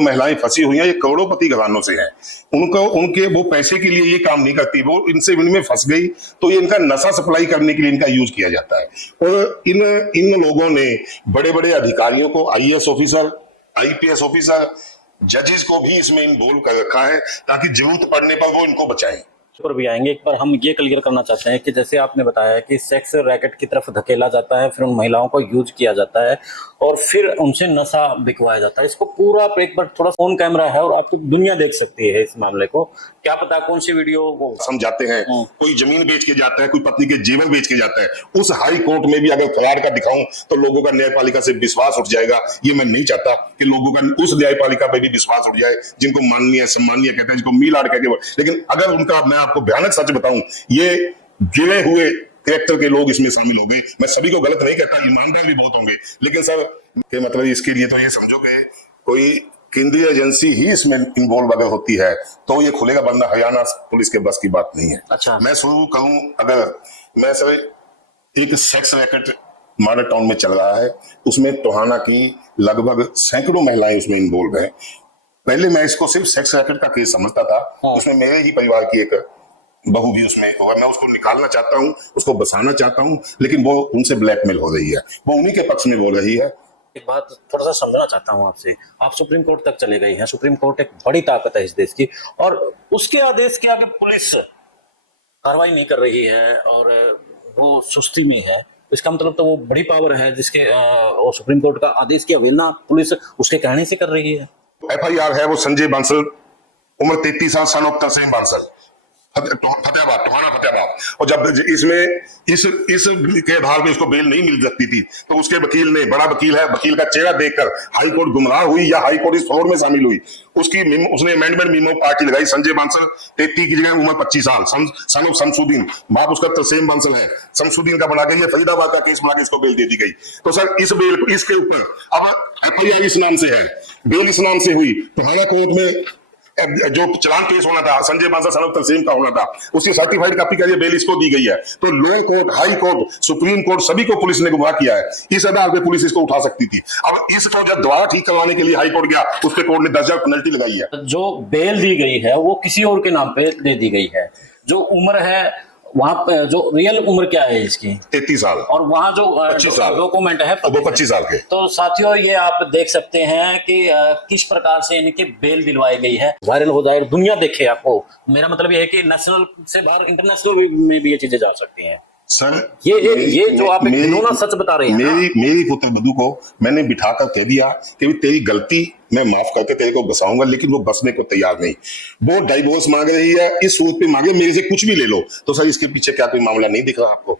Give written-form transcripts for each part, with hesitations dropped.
महिलाएं फंसी हुई हैं ये करोड़ोंपति घरानों से हैं। उनको उनके वो पैसे के लिए ये काम नहीं करती, वो इनमें फंस गई तो ये इनका नशा सप्लाई करने के लिए इनका यूज किया जाता है। और इन लोगों ने बड़े बड़े अधिकारियों को, आईएएस ऑफिसर, आईपीएस ऑफिसर, जजेस को भी इसमें इन्वॉल्व कर रखा है ताकि जरूरत पड़ने पर वो इनको बचाएं। पर भी आएंगे। एक बार हम ये क्लियर करना चाहते हैं कि जैसे आपने बताया कि सेक्स रैकेट की तरफ धकेला जाता है, फिर उन महिलाओं को यूज किया जाता है और फिर उनसे नशा बिकवाया जाता है। इसको पूरा एक बार थोड़ा फोन कैमरा है और आपकी दुनिया देख सकती है इस मामले को। क्या पता कौन सी वीडियो वो समझाते हैं, कोई जमीन बेच के जाता है, कोई पत्नी के जेवर बेच के जाता है। उस हाई कोर्ट में भी अगर फ्रॉड का दिखाऊं तो लोगों का न्यायपालिका से विश्वास उठ जाएगा। ये मैं नहीं चाहता कि लोगों का उस न्यायपालिका पे भी विश्वास उठ जाए जिनको माननीय सम्मानीय कहते हैं, जिनको मील आड़ कहते हैं। लेकिन अगर उनका, मैं आपको भयानक सच बताऊं, ये गिरे हुए कैरेक्टर के लोग इसमें शामिल हो गए। मैं सभी को गलत नहीं कहता, ईमानदार भी बहुत होंगे, लेकिन सर के मतलब इसके लिए तो ये समझोगे कोई केंद्रीय एजेंसी ही इसमें इन्वॉल्व अगर होती है तो ये खुलेगा, वरना हरियाणा पुलिस के बस की बात नहीं है। अच्छा, मैं शुरू करूं, अगर मैं सर एक सेक्स रैकेट मॉडल टाउन में चल रहा है, उसमें टोहाना की लगभग सैकड़ों महिलाएं उसमें इन्वॉल्व है। पहले मैं इसको सिर्फ सेक्स रैकेट का केस समझता था। उसमें मेरे ही परिवार की एक बहू भी उसमें, और मैं उसको निकालना चाहता हूं, उसको बसाना चाहता हूं, लेकिन वो उनसे ब्लैकमेल हो रही है, वो उन्हीं के पक्ष में बोल रही है। एक बात थोड़ा सा समझना चाहता हूं आपसे, आप सुप्रीम कोर्ट तक चले गए हैं। सुप्रीम कोर्ट एक बड़ी ताकत है इस देश की और उसके आदेश के आगे पुलिस कार्रवाई नहीं कर रही है और वो सुस्ती में है। इसका मतलब तो वो बड़ी पावर है जिसके और सुप्रीम कोर्ट का आदेश की अवहेलना पुलिस उसके कहने से कर रही है। एफआईआर है वो संजय बांसल, उम्र 33 साल, सन ऑफ तरसेम बांसल, फतेहाबाद, टोहाना फतेहाबाद। और जब इसमें इस के आधार पे इसको बेल नहीं मिल सकती थी तो उसके वकील ने, बड़ा वकील है, वकील का चेहरा देखकर हाई कोर्ट गुमराह हुई या हाई कोर्ट इस फ्रॉड में शामिल हुई, उसने अमेंडमेंट मीमो पार्टी लगाई। संजय बांसल 33 की जगह उम्र 25 साल, सन ऑफ शमसुद्दीन, बाप उसका तरसेम बांसल है, शमसुद्दीन का बना के ये फरीदाबाद का केस बना के इसको बेल दे दी गई। तो सर इस बेल, इसके ऊपर अब एफआईआर इस नाम से है, बेल इस नाम से हुई। टोहाना कोर्ट में जो चलान केस होना था, संजय बांसल सन ऑफ तरसेम का होना था, उसकी सर्टिफाइड कॉपी का ये बेल इसको दी गई है। तो lower court, high court, supreme court, सभी को पुलिस ने गुमराह किया है। इस आधार पे पुलिस इसको उठा सकती थी। अब इसको जब दोबारा ठीक करवाने के लिए हाई कोर्ट गया, उसके कोर्ट ने 10,000 पेनल्टी लगाई है। जो बेल दी गई है वो किसी और के नाम पे दे दी गई है। जो उम्र है वहां पे, जो रियल उम्र क्या है इसकी, 33 साल, और वहां जो 25 साल डॉक्यूमेंट है वो 25 साल के। तो साथियों ये आप देख सकते हैं कि किस प्रकार से इनके बेल दिलवाई गई है। वायरल हो जाए, दुनिया देखे आपको। मेरा मतलब ये है कि नेशनल से बाहर इंटरनेशनल में भी ये चीजें जा सकती हैं। सर ये जो आप घिनौना सच बता रहे हैं, मेरी पुत्र बधू को मैंने बिठाकर कह दिया कि तेरी गलती मैं माफ करके तेरे को बसाऊंगा, लेकिन वो बसने को तैयार नहीं। वो डाइवोर्स मांग रही है, इस सूरत पे मांगे मेरे से कुछ भी ले लो। तो सर इसके पीछे क्या कोई मामला नहीं दिख रहा आपको?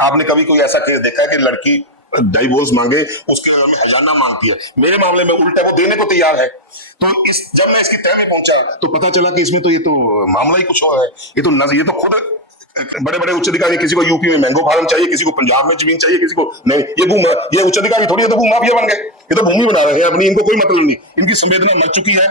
आपने कभी कोई ऐसा केस देखा है कि लड़की डाइवोर्स मांगे, उसके हर्जाना मांगती है? मेरे मामले में उल्टा, वो देने को तैयार है। तो जब मैं इसकी तह में पहुंचा तो पता चला कि इसमें तो ये तो मामला ही कुछ और है। ये तो खुद बड़े बड़े उच्च अधिकारी, किसी को यूपी में मैंगो फार्म चाहिए, किसी को पंजाब में जमीन चाहिए, किसी को नहीं। ये उच्च अधिकारी थोड़ी है तो भूमाफिया बन गए। ये तो भूमि बना रहे हैं अपनी, इनको कोई मतलब नहीं। इनकी संवेदना मर चुकी है।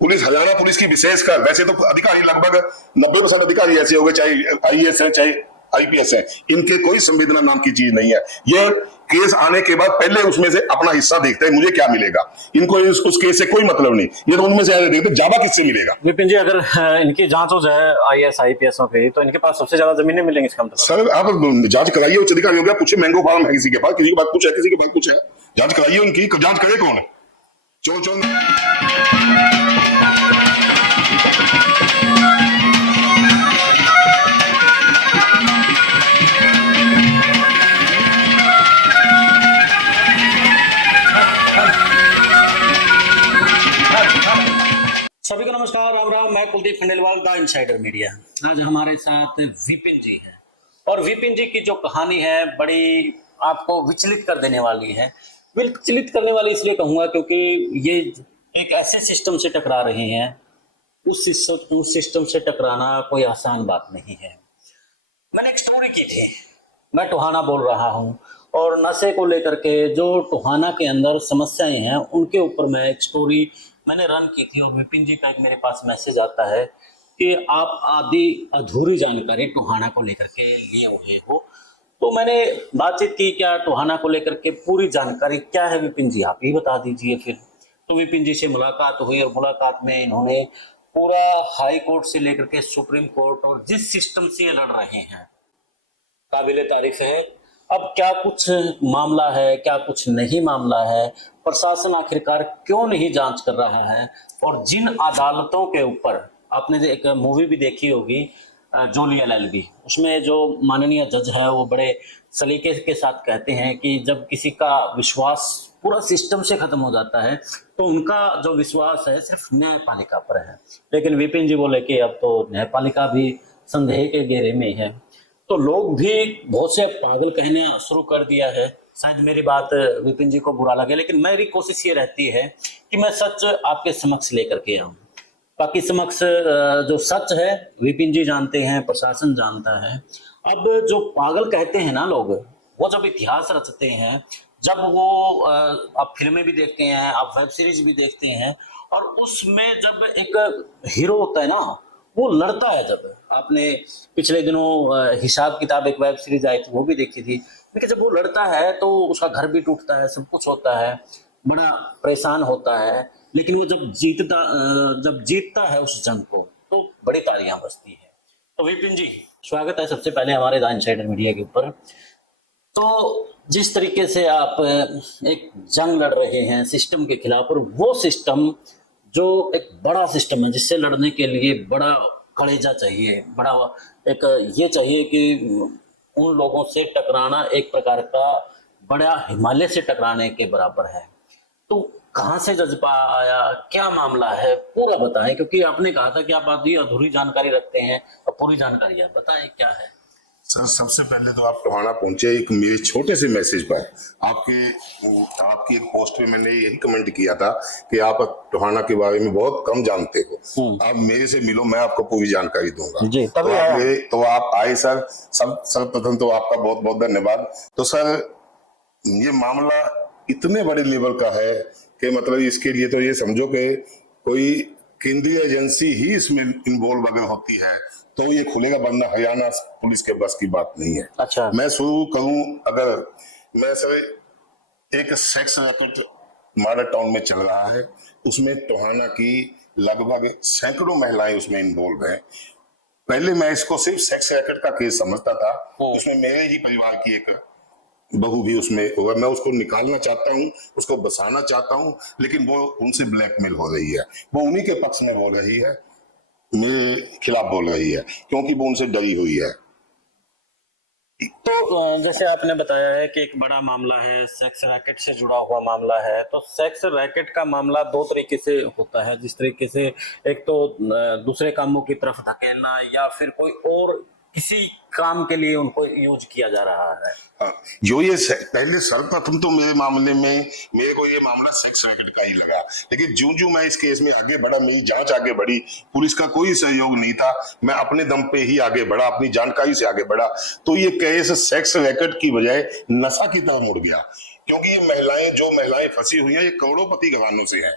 पुलिस, हरियाणा पुलिस की विशेषकर, वैसे तो अधिकारी लगभग 90% अधिकारी ऐसे हो गए, चाहे आईएएस है चाहे आईपीएस है, इनके कोई संवेदना नाम की चीज नहीं है। ये केस आने के बाद पहले उसमें से अपना हिस्सा देखते हैं, मुझे क्या मिलेगा। इनको उस केस से कोई मतलब नहीं। ये तो उनमें से देखते ज्यादा किससे मिलेगा। विपिन जी, अगर इनकी जांच हो जाए आईएएस आईपीएस पे तो इनके पास सबसे ज्यादा जमीनें मिलेंगी इसका मतलब? सर आप जांच कराइए, उच्च अधिकारी हो गया, पूछे मैंगो फार्म है किसी के पास, किसी के पास कुछ है, किसी के पास कुछ है, जांच कराइए उनकी। जांच करे कौन है? चोर सभी को नमस्कार, राम राम। मैं Kuldeep Khandelwal, the insider media. आज हमारे साथ विपिन जी हैं और विपिन जी की जो कहानी है बड़ी आपको विचलित कर देने वाली है। विचलित करने वाली इसलिए कहूंगा क्योंकि ये एक ऐसे सिस्टम से टकरा रहे हैं, उस सिस्टम से टकराना कोई आसान बात नहीं है। मैंने एक स्टोरी की थी, मैं टोहाना बोल रहा हूँ और नशे को लेकर के जो टोहाना के अंदर समस्याएं हैं उनके ऊपर मैं एक स्टोरी मैंने रन की थी। और विपिन जी का एक मेरे पास मैसेज आता है कि आप आधी अधूरी जानकारी टोहाना को लेकर के लिए हुए हो। तो मैंने बातचीत की, क्या टोहाना को लेकर के पूरी जानकारी क्या है विपिन जी, आप ही बता दीजिए फिर। तो विपिन जी से मुलाकात हुई और मुलाकात में इन्होंने पूरा हाई कोर्ट से लेकर के सुप्रीम कोर्ट और जिस सिस्टम से ये लड़ रहे हैं काबिले तारीफ है। अब क्या कुछ मामला है, क्या कुछ नहीं मामला है, प्रशासन आखिरकार क्यों नहीं जांच कर रहा है, और जिन अदालतों के ऊपर आपने जो एक मूवी भी देखी होगी जोली एलएलबी, उसमें जो माननीय जज है वो बड़े सलीके के साथ कहते हैं कि जब किसी का विश्वास पूरा सिस्टम से खत्म हो जाता है तो उनका जो विश्वास है सिर्फ न्यायपालिका पर है। लेकिन विपिन जी बोले कि अब तो न्यायपालिका भी संदेह के घेरे में है, तो लोग भी बहुत से पागल कहने शुरू कर दिया है। शायद मेरी बात विपिन जी को बुरा लगे, लेकिन मेरी कोशिश ये रहती है कि मैं सच आपके समक्ष लेकर के आऊं। बाकी समक्ष जो सच है विपिन जी जानते हैं, प्रशासन जानता है। अब जो पागल कहते हैं ना लोग, वो जब इतिहास रचते हैं, जब वो आप फिल्में भी देखते हैं, आप वेब सीरीज भी देखते हैं, और उसमें जब एक हीरो होता है ना वो लड़ता है, जब आपने पिछले दिनों हिसाब किताब एक वेब सीरीज आई थी वो भी देखी थी, लेकिन जब वो लड़ता है तो उसका घर भी टूटता है, सब कुछ होता है, बड़ा परेशान होता है, लेकिन वो जब जीतता है उस जंग को तो बड़ी तालियां बजती है। तो विपिन जी स्वागत है सबसे पहले हमारे द इनसाइडर मीडिया के ऊपर। तो जिस तरीके से आप एक जंग लड़ रहे हैं सिस्टम के खिलाफ, और वो सिस्टम जो एक बड़ा सिस्टम है जिससे लड़ने के लिए बड़ा कलेजा चाहिए, बड़ा एक ये चाहिए कि उन लोगों से टकराना एक प्रकार का बड़ा हिमालय से टकराने के बराबर है। तो कहाँ से जज्बा आया, क्या मामला है, पूरा बताएं, क्योंकि आपने कहा था कि आप आधी अधूरी जानकारी रखते हैं, और पूरी जानकारी आप बताएं क्या है। सर सबसे पहले तो आप टोहाना पहुंचे एक मेरे छोटे से मैसेज पर। आपकी एक पोस्ट पे मैंने यही कमेंट किया था कि आप टोहाना के बारे में बहुत कम जानते हो, आप मेरे से मिलो, मैं आपको पूरी जानकारी दूंगा जी, तो आप आए सर। सर्वप्रथम तो आपका बहुत बहुत धन्यवाद। तो सर ये मामला इतने बड़े लेवल का है कि मतलब इसके लिए तो ये समझो कि कोई केंद्रीय एजेंसी ही इसमें इन्वॉल्व अगर होती है तो ये खुलेगा, वरना हरियाणा पुलिस के बस की बात नहीं है। अच्छा, मैं शुरू करूं, अगर मैं सर एक सेक्स रैकेट माडा टाउन में चल रहा है, उसमें टोहाना की लगभग सैकड़ों महिलाएं उसमें इन्वॉल्व हैं। पहले मैं इसको सिर्फ सेक्स रैकेट का केस समझता था, उसमें मेरे ही परिवार की एक बहू भी उसमें होगा। मैं उसको निकालना चाहता हूँ, उसको बसाना चाहता हूँ, लेकिन वो उनसे ब्लैकमेल हो रही है, वो उन्हीं के पक्ष में बोल रही है, मेरे खिलाफ बोल रही है, क्योंकि वो उनसे डरी हुई है। तो जैसे आपने बताया है कि एक बड़ा मामला है, सेक्स रैकेट से जुड़ा हुआ मामला है, तो सेक्स रैकेट का मामला दो तरीके से होता है। जिस तरीके से एक तो दूसरे कामों की तरफ धकेलना, या फिर कोई और किसी काम के लिए उनको यूज किया जा रहा है। जो ये पहले सर्वप्रथम तो मेरे मामले में मेरे को ये मामला सेक्स रैकेट का ही लगा, लेकिन जो मैं इस केस में आगे बढ़ा, मेरी जांच आगे बढ़ी, पुलिस का कोई सहयोग नहीं था, मैं अपने दम पे ही आगे बढ़ा, अपनी जानकारी से आगे बढ़ा, तो ये केस सेक्स रैकेट की बजाय नशा की तरफ मुड़ गया। क्योंकि ये जो महिलाएं फंसी हुई हैं, ये करोड़पति घरानों से हैं,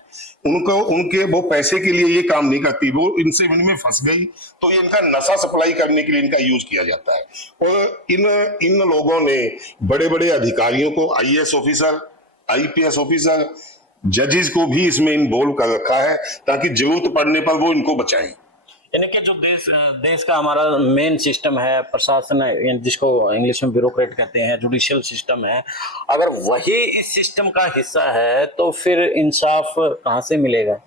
उनके वो पैसे के लिए ये काम नहीं करती, वो इनमें फंस गई, तो ये इनका नशा सप्लाई करने के लिए इनका यूज किया जाता है। और इन लोगों ने बड़े बड़े अधिकारियों को, आईएएस ऑफिसर, आईपीएस ऑफिसर, जजेस को भी इसमें इन्वॉल्व कर रखा है, ताकि जरूरत पड़ने पर वो इनको बचाएं। यानी कि जो देश का हमारा मेन सिस्टम है, प्रशासन है, जिसको इंग्लिश में ब्यूरोक्रेट कहते हैं, जुडिशियल सिस्टम है, अगर वही इस सिस्टम का हिस्सा है तो फिर इंसाफ कहाँ से मिलेगा?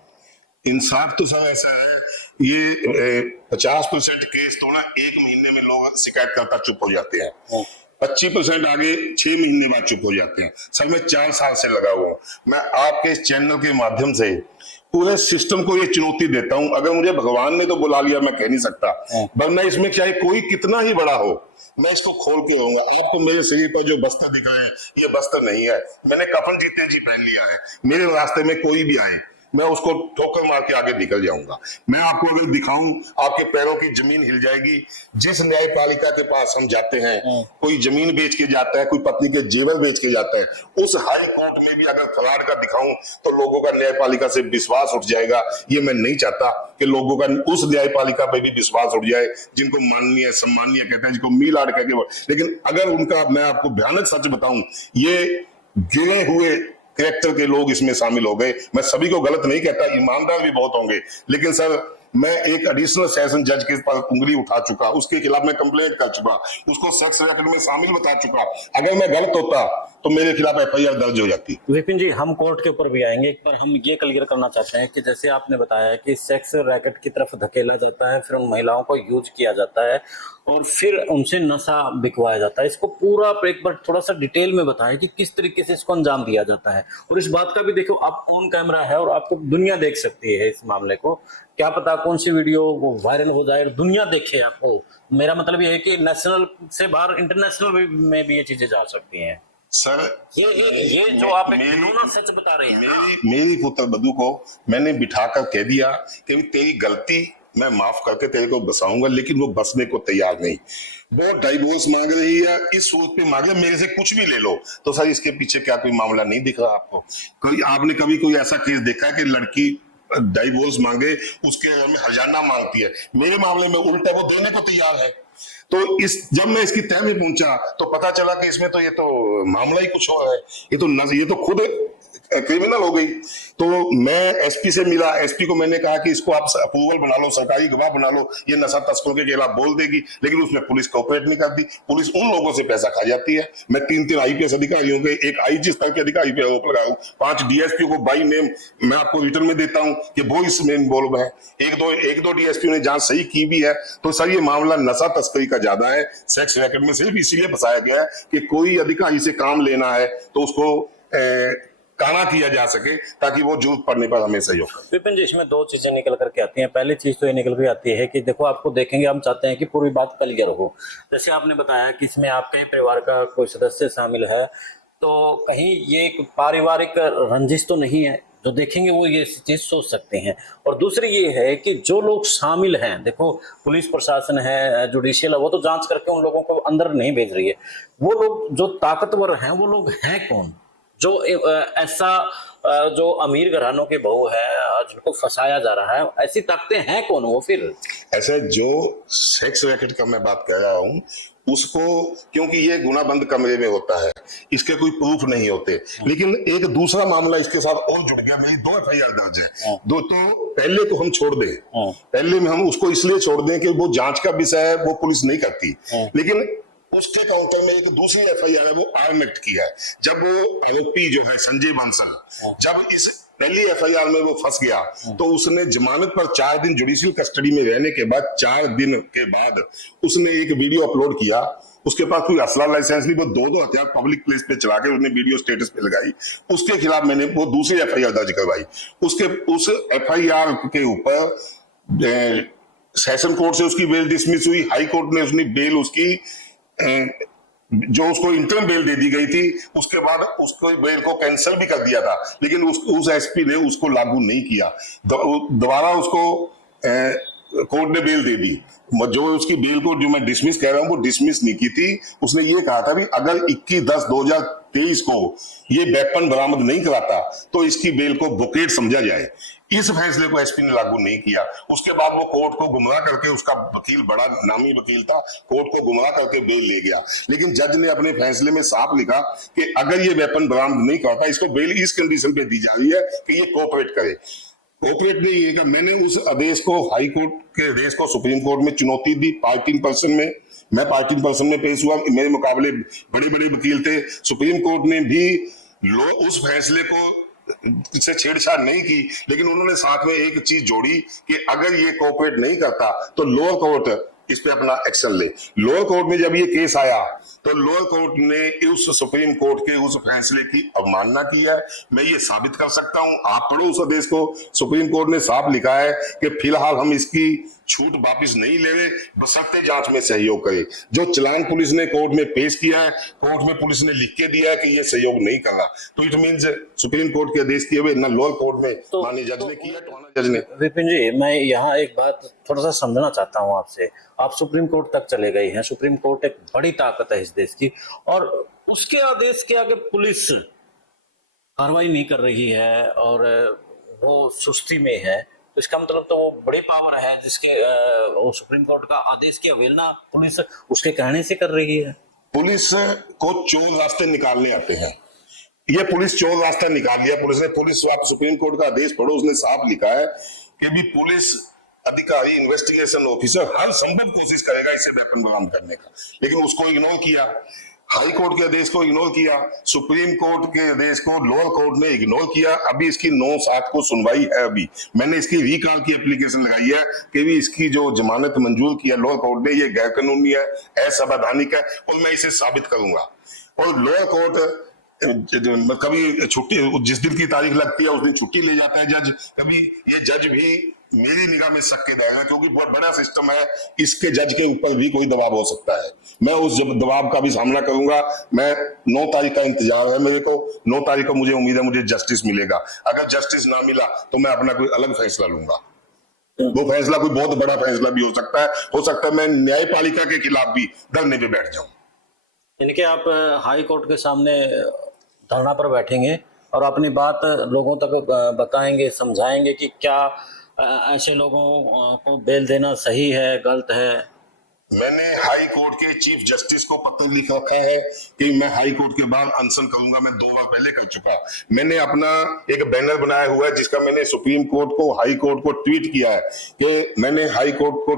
इंसाफ तो सर ऐसा है, ये 50% केस तो ना 1 महीने में लोग शिकायत करता चुप हो जाते हैं, 25% आगे 6 महीने बाद चुप हो जाते हैं। सर मैं 4 साल से लगा हुआ हूँ, मैं आपके इस चैनल के माध्यम से पूरे सिस्टम को ये चुनौती देता हूं। अगर मुझे भगवान ने तो बुला लिया, मैं कह नहीं सकता, वरना इसमें चाहे कोई कितना ही बड़ा हो, मैं इसको खोल के रहूंगा। आपको मेरे शरीर पर जो बस्ता दिख रहे हैं, ये बस्ता नहीं है, मैंने कफन जीते जी पहन लिया है। मेरे रास्ते में कोई भी आए, मैं उसको ठोकर मार के आगे निकल जाऊंगा। मैं आपको अगर दिखाऊं, आपके पैरों की जमीन हिल जाएगी। जिस न्यायपालिका के पास हम जाते हैं, कोई जमीन बेच के जाता है, कोई पत्नी के जेवर बेच के जाता है, उस हाई कोर्ट में भी अगर फ्रॉड का दिखाऊं तो लोगों का न्यायपालिका से विश्वास उठ जाएगा। ये मैं नहीं चाहता कि लोगों का उस न्यायपालिका पे भी विश्वास उठ जाए जिनको माननीय सम्माननीय कहते हैं, जिनको मील आड़ कहते हैं। लेकिन अगर उनका, मैं आपको भयानक सच बताऊं, ये गिरे हुए कैरेक्टर के लोग इसमें शामिल हो गए। मैं सभी को गलत नहीं कहता, ईमानदार भी बहुत होंगे, लेकिन सर मैं एक एडिशनल सेशन जज के पास उंगली उठा चुका, उसके खिलाफ मैं कंप्लेंट कर चुका, उसको सेक्स रैकेट में शामिल बता चुका। अगर मैं गलत होता तो मेरे खिलाफ एफआईआर दर्ज हो जाती। विपिन जी, हम कोर्ट के ऊपर भी आएंगे। एक बार हम ये क्लियर करना चाहते हैं कि जैसे आपने बताया कि सेक्स रैकेट की तरफ धकेला जाता है, फिर उन महिलाओं को यूज किया जाता है और फिर उनसे नशा बिकवाया जाता है। इसको पूरा एक बार थोड़ा सा डिटेल में बताएं कि किस तरीके से इसको अंजाम दिया जाता है। और इस बात का भी देखो, आप ऑन कैमरा है और आपको दुनिया देख सकती है इस मामले को। क्या पता कौन सी वीडियो वो वायरल हो जाए और दुनिया देखे आपको। मेरा मतलब ये है कि नेशनल से बाहर इंटरनेशनल में भी ये चीजें जा सकती हैं। सर ये जो आप एक घिनौना सच बता रहे हैं। मेरी पुत्र बधू को मैंने बिठाकर कह दिया कि तेरी गलती मैं माफ करके तेरे को बसाऊंगा, लेकिन वो बसने को तैयार नहीं। वो डाइवोर्स मांग रही है, इस सूरत पे मांग रही है मेरे से कुछ भी ले लो। तो सर इसके पीछे क्या कोई मामला नहीं दिख रहा आपको? आपने कभी कोई ऐसा केस देखा है कि लड़की डाइवोर्स मांगे, उसके में हर्जाना मांगती है? मेरे मामले में उल्टा वो देने को तैयार है। तो जब मैं इसकी तह में पहुंचा तो पता चला कि इसमें तो ये तो मामला ही कुछ और है, ये तो खुद क्रिमिनल हो गई। तो मैं एसपी से मिला, एसपी को मैंने कहा कि इसको आप अप्रूवल बना लो, सरकारी गवाह बना लो, ये नशा तस्करों के खिलाफ बोल देगी, लेकिन उसमें पुलिस कोऑपरेट नहीं करती। पुलिस उन लोगों से पैसा खा जाती है। मैं 3 आईपीएस अधिकारियों के, एक आईजी स्तर के अधिकारी पे आरोप लगा हूं, 5 डीएसपी को बाई नेम मैं आपको रिटर्न में देता हूं कि वो इसमें इन्वॉल्व है। एक दो डीएसपी ने जांच सही की भी है। तो सर ये मामला नशा तस्करी का ज्यादा है, सेक्स रैकेट में सिर्फ इसीलिए फंसाया गया है कि कोई अधिकारी से काम लेना है तो उसको काना किया जा सके ताकि वो जरूरत पड़ने पर हमें सहयोग करे। विपिन जी, इसमें 2 चीजें निकल करके आती हैं। पहली चीज तो ये निकल के आती है कि देखो, आपको देखेंगे, हम चाहते हैं कि पूरी बात क्लियर हो। जैसे आपने बताया कि इसमें आपके परिवार का कोई सदस्य शामिल है, तो कहीं ये एक पारिवारिक रंजिश तो नहीं है? जो देखेंगे वो ये चीज सोच सकते हैं। और दूसरी ये है कि जो लोग शामिल हैं, देखो पुलिस प्रशासन है, जुडिशियल है, वो तो जांच करके उन लोगों को अंदर नहीं भेज रही है। वो लोग जो ताकतवर हैं, वो लोग हैं कौन? जो ऐसा जो अमीर घरानों के बहू है जिनको फंसाया जा रहा है, ऐसी ताकतें हैं कौन वो? फिर ऐसे जो सेक्स रैकेट का मैं बात कर रहा हूँ उसको, क्योंकि ये गुनाबंद कमरे में होता है, इसके कोई प्रूफ नहीं होते। लेकिन एक दूसरा मामला इसके साथ और जुड़ गया। मेरी 2 एफआईआर दर्ज है। तो पहले तो हम छोड़ दें, पहले में हम उसको इसलिए छोड़ दें कि वो जांच का विषय है, वो पुलिस नहीं करती। लेकिन उसके काउंटर में एक दूसरी एफआईआर है, वो आर्म एक्ट की है। जब वो आरोपी जो है संजय बांसल, जब इस पहली एफआईआर में वो फंस गया तो उसने जमानत पर 4 दिन जुडिशियल कस्टडी में रहने के बाद 4 दिन के बाद उसने एक वीडियो अपलोड किया। उसके पास कोई असला लाइसेंस नहीं, वो 2 हथियार पब्लिक प्लेस पे चला के उसने वीडियो स्टेटस पे लगाई। उसके खिलाफ मैंने वो दूसरी एफआईआर दर्ज करवाई। उस एफआईआर के ऊपर सेशन कोर्ट से उसकी बेल डिसमिस हुई, हाई कोर्ट ने उसने बेल उसकी जो उसको इंटरम बेल दे दी गई थी, उसके बाद उसको बेल को कैंसिल भी कर दिया था, लेकिन उस एसपी ने उसको लागू नहीं किया। दोबारा उसको कोर्ट ने बेल दे दी। जो उसकी बेल को जो मैं डिसमिस कह रहा हूं वो डिसमिस नहीं की थी। उसने ये कहा था कि अगर 21/10/2023 को ये वेपन बरामद नहीं कराता तो इसकी बेल को वोकेट समझा जाए। इस फैसले को एसपी ने लागू नहीं किया। उसके बाद वो कोर्ट को गुमराह करके, उसका वकील बड़ा नामी वकील था, कोर्ट को गुमराह करके बेल ले गया। लेकिन जज ने अपने फैसले में साफ लिखा कि अगर ये वेपन बरामद नहीं करता, इसको बेल इस कंडीशन पे दी जा रही है कि ये कोऑपरेट करे। कोऑपरेट नहीं है। मैंने उस आदेश को, हाई कोर्ट के आदेश को सुप्रीम कोर्ट में चुनौती दी। पार्टिंग पर्सन में मैं पार्टिंग पर्सन में पेश हुआ, मेरे मुकाबले बड़े बड़े वकील थे। सुप्रीम कोर्ट ने भी उस फैसले को से छेड़छाड़ नहीं की, लेकिन उन्होंने साथ में एक चीज जोड़ी कि अगर ये कोऑपरेट नहीं करता तो लोअर कोर्ट इस पे अपना एक्शन ले। लोअर कोर्ट में जब ये केस आया तो लोअर कोर्ट ने उस सुप्रीम कोर्ट के उस फैसले की अवमानना की है। मैं ये साबित कर सकता हूं, आप पढ़ो उस आदेश को। सुप्रीम कोर्ट ने साफ लिखा है कि फिलहाल हम इसकी छूट वापिस नहीं ले रहे, बशर्ते जांच में सहयोग करे। जो चलान पुलिस ने कोर्ट में पेश किया है, कोर्ट में पुलिस ने लिख के दिया है कि ये सहयोग नहीं कर रहा, तो इट मींस सुप्रीम कोर्ट के आदेश किए हुए ना लोअर कोर्ट में माननीय जज ने किया, तो जज ने। विपिन जी, मैं यहाँ एक बात थोड़ा सा समझना चाहता हूँ आपसे। आप सुप्रीम कोर्ट तक चले गए हैं। सुप्रीम कोर्ट एक बड़ी ताकत है इस देश की, और उसके आदेश के आगे पुलिस कार्रवाई नहीं कर रही है और वो सुस्ती में है, तो इसका मतलब तो वो बड़ी पावर है जिसके वो सुप्रीम कोर्ट का आदेश की अवहेलना पुलिस उसके कहने से कर रही है। पुलिस को चोर रास्ते निकालने आते हैं। ये पुलिस चोर रास्ता निकाल लिया। पुलिस आप सुप्रीम कोर्ट का आदेश पढ़ो, उसने साफ लिखा है कि भी पुलिस अधिकारी, इन्वेस्टिगेशन ऑफिसर हर संभव कोशिश करेगा इसे वेपन बरामद करने का, लेकिन उसको इग्नोर किया। हाई कोर्ट के आदेश को इग्नोर किया, सुप्रीम कोर्ट के आदेश को लोअर कोर्ट ने इग्नोर किया। अभी इसकी 9/7 को सुनवाई है। अभी मैंने इसकी रिकॉल की एप्लीकेशन लगाई है कि भी इसकी जो जमानत मंजूर किया लोअर कोर्ट ने, ये गैर कानूनी है, असंवैधानिक है, और मैं इसे साबित करूंगा। और लोअर कोर्ट कभी छुट्टी, जिस दिन की तारीख लगती है उस दिन छुट्टी ले जाता है जज। कभी ये जज भी मेरी निगाह में शक के दायरे, क्योंकि बहुत बड़ा सिस्टम है, इसके जज के ऊपर भी कोई दबाव हो सकता है। मैं उस दबाव का भी सामना करूंगा। मैं 9 तारीख का इंतजार है मेरे को। 9 तारीख को मुझे उम्मीद है मुझे जस्टिस मिलेगा। अगर जस्टिस ना मिला तो मैं अपना कोई अलग फैसला लूंगा। वो फैसला कोई बहुत बड़ा फैसला भी हो सकता है मैं न्यायपालिका के खिलाफ भी धरने पे बैठ जाऊं। यानी कि आप हाई कोर्ट के सामने धरना पर बैठेंगे और अपनी बात लोगों तक बताएंगे, समझाएंगे कि क्या ऐसे लोगों को बेल देना सही है, गलत है। मैंने हाई कोर्ट के चीफ जस्टिस को पत्र लिख रखा है कि मैं हाई कोर्ट के बाद अनशन करूंगा। मैं 2 बार पहले कर चुका। मैंने अपना एक बैनर बनाया हुआ है जिसका मैंने सुप्रीम कोर्ट को, हाई कोर्ट को ट्वीट किया है कि मैंने हाई कोर्ट को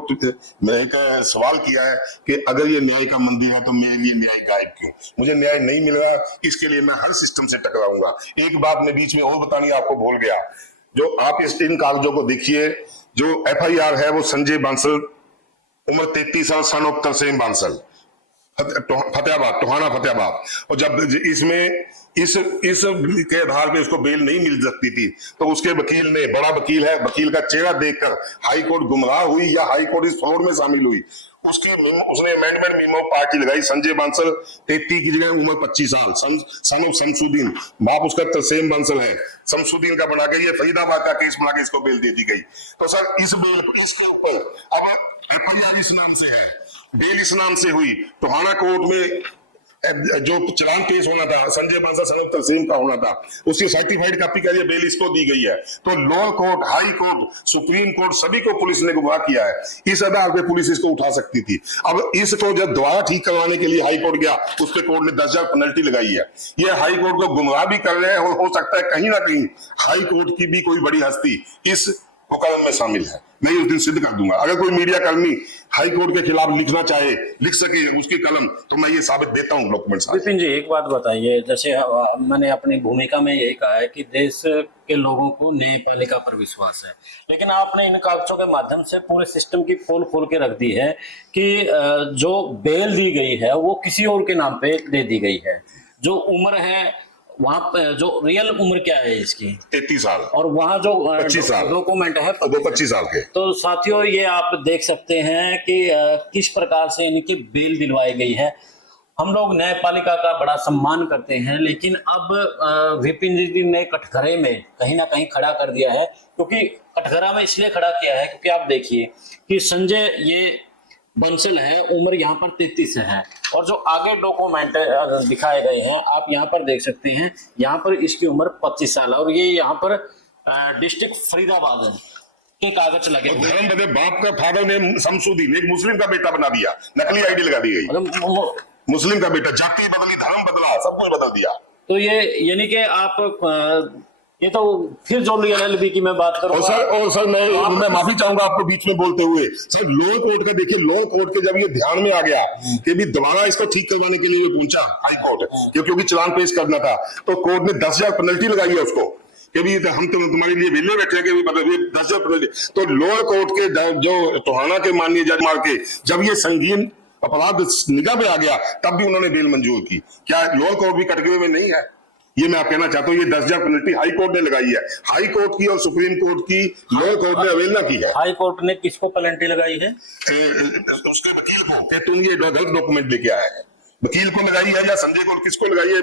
एक सवाल किया है कि अगर ये न्याय का मंदिर है तो मेरे लिए न्याय गायब क्यों? मुझे न्याय नहीं मिल रहा, इसके लिए मैं हर सिस्टम से टकराऊंगा। एक बात मैं बीच में और बतानी आपको भूल गया, जो आप इन कागजों को देखिए, जो FIR है वो संजय बांसल, उम्र 33 साल, सन ऑफ तरसेम बांसल, फतेहाबाद, टोहाना फतेहाबाद। और जब इसमें इस के आधार पे उसको बेल नहीं मिल सकती थी तो उसके वकील ने, बड़ा वकील है, वकील का चेहरा देखकर हाई कोर्ट गुमराह हुई या हाई कोर्ट इस फ्रॉड में शामिल हुई। उसने अमेंडमेंट मीमो पार्टी लगाई। संजय बांसल 33 की जगह उम्र 25 साल, सन ऑफ शमसुद्दीन, बाप उसका तरसेम बांसल है, शमसुद्दीन का बना के ये फरीदाबाद का केस बना के इसको बेल दे दी गई। तो सर इस बेल, इसके ऊपर अब FIR इस नाम से है, बेल इस नाम से हुई। टोहाना कोर्ट में जो चालान पेश होना था संजय बांसल सनम तरसेम का होना था, उसकी सर्टिफाइड कॉपी का ये बेल इसको दी गई है। तो lower court, high court, supreme court सभी को पुलिस ने गुमराह किया है। इस आधार पे पुलिस इसको उठा सकती थी। अब इसको जब दोबारा ठीक करवाने के लिए हाई कोर्ट गया, उसके कोर्ट ने 10,000 पेनल्टी लगाई है। ये हाई कोर्ट को गुमराह भी कर रहे हैं और हो सकता है कहीं ना कहीं हाई कोर्ट की भी कोई बड़ी हस्ती इस मुकदमे में शामिल है। मैं उस दिन सिद्ध कर दूंगा। अगर कोई मीडिया कर्मी हाई कोर्ट के खिलाफ लिखना चाहे, लिख सके उसकी कलम, तो मैं ये साबित देता हूँ डॉक्यूमेंट्स। विपिन जी, एक बात बताइए, जैसे मैंने अपनी भूमिका में यही कहा है कि देश के लोगों को न्यायपालिका पर विश्वास है, लेकिन आपने इन कागजों के माध्यम से पूरे सिस्टम की पोल खोल के रख दी है कि जो बेल दी गई है वो किसी और के नाम पे दे दी गई है। जो उम्र है वहां पे, जो रियल उम्र क्या है इसकी, 33 साल, और वहां जो 25 साल डॉक्यूमेंट है वो 25 साल के। तो साथियों ये आप देख सकते हैं कि किस प्रकार से इनकी बेल दिलवाई गई है। हम लोग न्यायपालिका का बड़ा सम्मान करते हैं, लेकिन अब विपिन जी ने कटघरे में कहीं ना कहीं खड़ा कर दिया है। क्योंकि कटघरा में इसलिए खड़ा किया है क्योंकि आप देखिए कि संजय ये बंसल है, उम्र यहाँ पर 33 है, और जो आगे डॉक्यूमेंट दिखाए गए हैं आप यहाँ पर देख सकते हैं, यहाँ पर इसकी उम्र 25 साल है और ये यहाँ पर डिस्ट्रिक्ट फरीदाबाद के कागज लगे हुए। धर्म बदले बाप का फादर ने शमसुद्दीन एक मुस्लिम का बेटा बना दिया, नकली आईडी लगा दी गई। मुस्लिम का बेटा, जाति बदली, धर्म बदला, सब कुछ बदल दिया। तो ये यानी कि आप ये तो फिर जो LLB की मैं बात करूं। और सर मैं माफी चाहूंगा आपको बीच में बोलते हुए। सर लोअर कोर्ट के देखिए, लोअर कोर्ट के जब ये ध्यान में आ गया कि भी दोबारा इसको ठीक करवाने के लिए पहुंचा हाई कोर्ट, क्योंकि चलान पेश करना था, तो कोर्ट ने 10,000 पेनल्टी लगाई है उसको कि भी हम तो तुम्हारे लिए वेले बैठे कि 10,000 पेनल्टी। तो लोअर कोर्ट के जो टोहाना के माननीय जज मार के जब ये संगीन अपराध निगाह में आ गया तब भी उन्होंने बेल मंजूर की। क्या लोअर कोर्ट भी कटघरे में नहीं है? ये मैं आप कहना चाहता हूँ। ये 10,000 पेनल्टी हाई कोर्ट ने लगाई है, हाई कोर्ट की और सुप्रीम कोर्ट की लोअर कोर्ट ने अवहेलना की है। हाई कोर्ट ने किसको पेनल्टी लगाई है? उसके वकील को कि तुम ये गलत डॉक्यूमेंट लेके आए हैं, वकील को लगाई है या संजय को, किसको लगाई है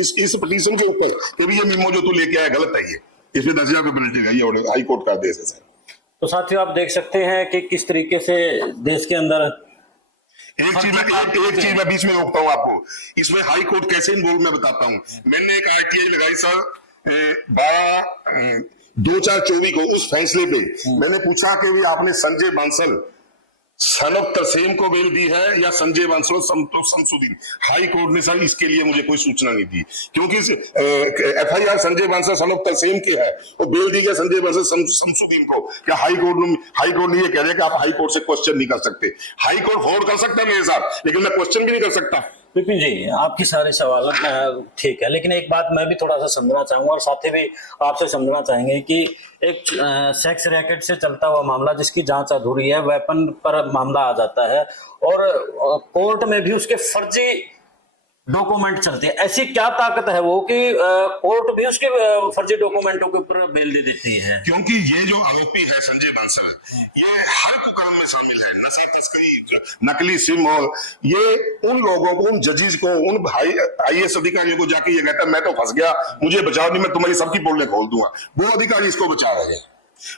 इस पिटीशन के ऊपर कि भी ये मीमो जो तू लेके आया गलत है, ये इसमें 10,000 की पेनल्टी लगाई है और हाई कोर्ट का आदेश है सर। तो साथियों आप देख सकते हैं कि किस तरीके से देश के अंदर एक चीज मैं बीच में रोकता हूँ आपको, इसमें हाई कोर्ट कैसे इन्वॉल्व मैं बताता हूँ। मैंने एक RTI लगाई सर 12/2/2024 को। उस फैसले पे मैंने पूछा कि भी आपने संजय बांसल सन ऑफ तरसेम को बेल दी है या संजय बंसल और शमसुद्दीन? हाई कोर्ट ने सर इसके लिए मुझे कोई सूचना नहीं दी, क्योंकि FIR Sanjay Bansal son of Tarsem की है और बेल दी गया संजय बंसल शमसुद्दीन को। क्या हाई कोर्ट ने ये कह रहा है कि आप हाई कोर्ट से क्वेश्चन नहीं कर सकते? हाई कोर्ट फॉरवर्ड कर सकता है मेरे साथ, लेकिन मैं क्वेश्चन भी नहीं कर सकता। विपिन जी, आपके सारे सवाल ठीक है, लेकिन एक बात मैं भी थोड़ा सा समझना चाहूंगा और साथ ही भी आपसे समझना चाहेंगे कि एक सेक्स रैकेट से चलता हुआ मामला जिसकी जांच अधूरी है, वेपन पर मामला आ जाता है और कोर्ट में भी उसके फर्जी डॉक्यूमेंट चलते हैं। ऐसी क्या ताकत है वो कि कोर्ट भी उसके फर्जी डॉक्यूमेंटों के ऊपर बेल दे देती है? क्योंकि ये जो आरोपी है संजय बंसल, ये हर कुकर्म में शामिल है, नशा तस्करी, नकली सिम, और ये उन लोगों को, उन जजेस को, उन आईएएस अधिकारियों को जाके ये कहता है मैं तो फंस गया, मुझे बचाओ नहीं, मैं तुम्हारी सबकी पोलें खोल दूंगा। वो अधिकारी इसको बचा रहे हैं।